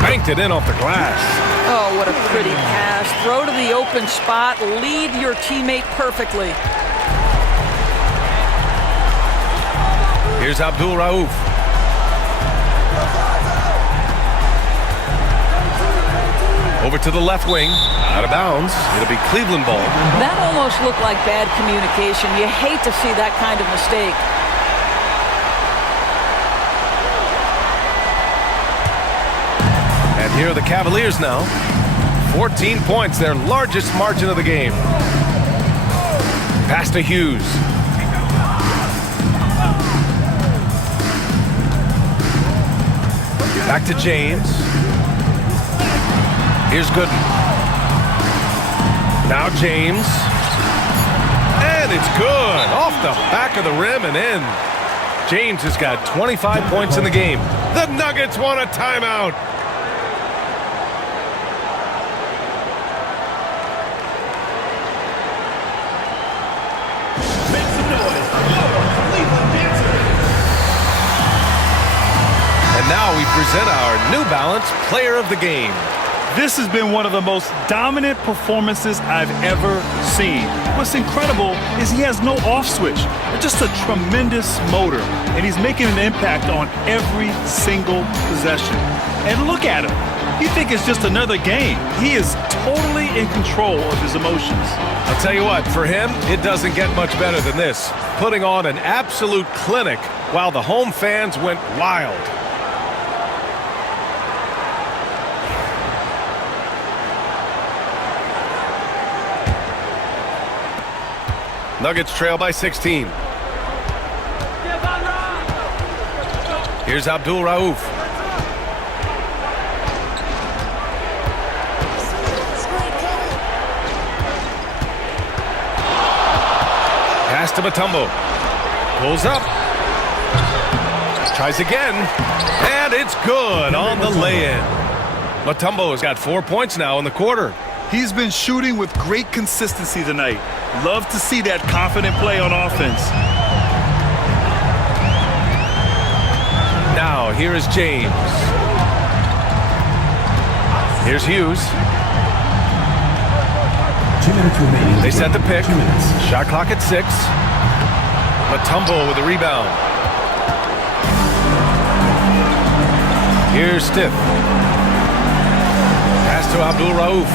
Banked it in off the glass. Oh, what a pretty pass. Throw to the open spot. Lead your teammate perfectly. Here's Abdul Rauf. Over to the left wing. Out of bounds. It'll be Cleveland ball. That almost looked like bad communication. You hate to see that kind of mistake. And here are the Cavaliers now. 14 points, their largest margin of the game. Pass to Hughes. Back to James. Here's Gooden. Now James. And it's good. Off the back of the rim and in. James has got 25 points in the game. The Nuggets want a timeout. Make some noise for your Cleveland Dancers. And now we present our New Balance Player of the Game. This has been one of the most dominant performances I've ever seen. What's incredible is he has no off switch, just a tremendous motor, and he's making an impact on every single possession. And look at him. You think it's just another game. He is totally in control of his emotions. I'll tell you what, for him, it doesn't get much better than this. Putting on an absolute clinic while the home fans went wild. Nuggets trail by 16. Here's Abdul Rauf. Pass to Mutombo. Pulls up. Tries again. And it's good on the lay-in. Mutombo has got 4 points now in the quarter. He's been shooting with great consistency tonight. Love to see that confident play on offense. Now, here is James. Here's Hughes. 2 minutes remaining. They set the pick. 2 minutes. Shot clock at 6. Mutombo with the rebound. Here's Stiff. Pass to Abdul Rauf.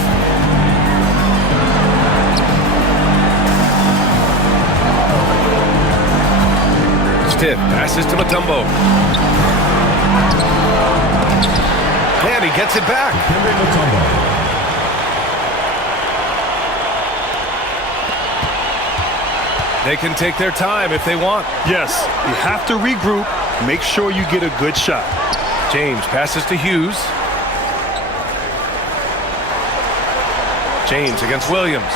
Stiff passes to Mutombo. And he gets it back. Mutombo. They can take their time if they want. Yes, you have to regroup. Make sure you get a good shot. James passes to Hughes. James against Williams.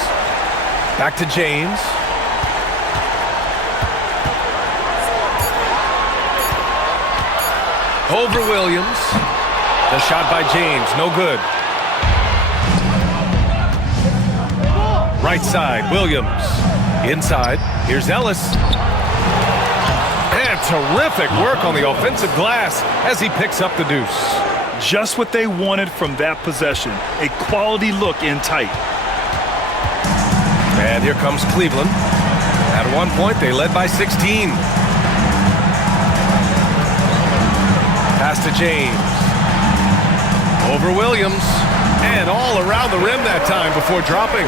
Back to James. Over Williams. The shot by James, no good. Right side, Williams. Inside, here's Ellis. And terrific work on the offensive glass as he picks up the deuce. Just what they wanted from that possession. A quality look in tight. And here comes Cleveland. At one point, they led by 16. Pass to James. Over Williams. And all around the rim that time before dropping.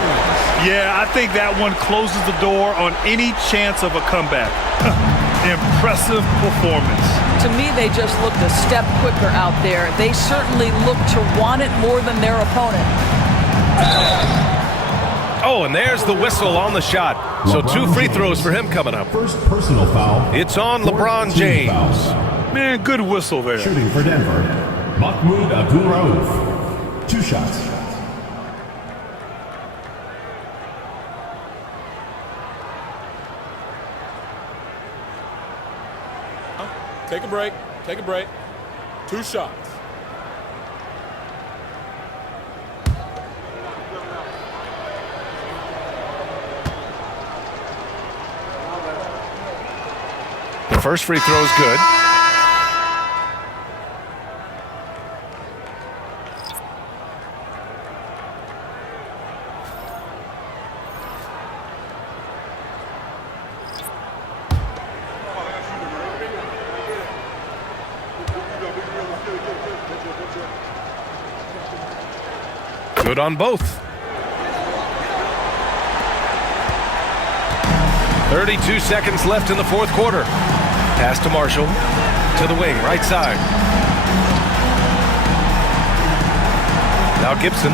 Yeah, I think that one closes the door on any chance of a comeback. Impressive performance. To me, they just looked a step quicker out there. They certainly looked to want it more than their opponent. Oh, and there's the whistle on the shot. So 2 free throws for him coming up. First personal foul. It's on LeBron James. Fouls. Man, good whistle there. Shooting for Denver, Mahmoud Abdul Rauf. 2 shots. Take a break. Take a break. 2 shots. The first free throw is good. Good on both. 32 seconds left in the fourth quarter. Pass to Marshall. To the wing, right side. Now Gibson.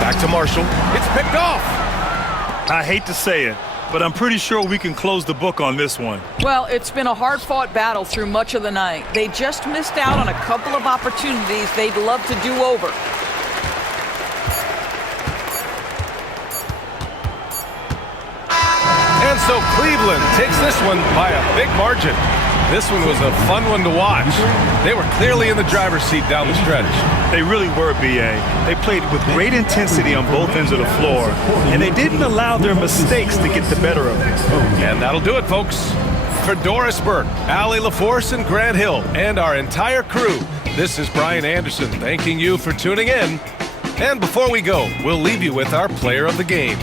Back to Marshall. It's picked off. I hate to say it, but I'm pretty sure we can close the book on this one. Well, it's been a hard-fought battle through much of the night. They just missed out on a couple of opportunities they'd love to do over. And so Cleveland takes this one by a big margin. This one was a fun one to watch. They were clearly in the driver's seat down the stretch. They really were, B.A. They played with great intensity on both ends of the floor, and they didn't allow their mistakes to get the better of them. And that'll do it, folks. For Doris Burke, Allie LaForce, and Grant Hill, and our entire crew, this is Brian Anderson thanking you for tuning in. And before we go, we'll leave you with our player of the game.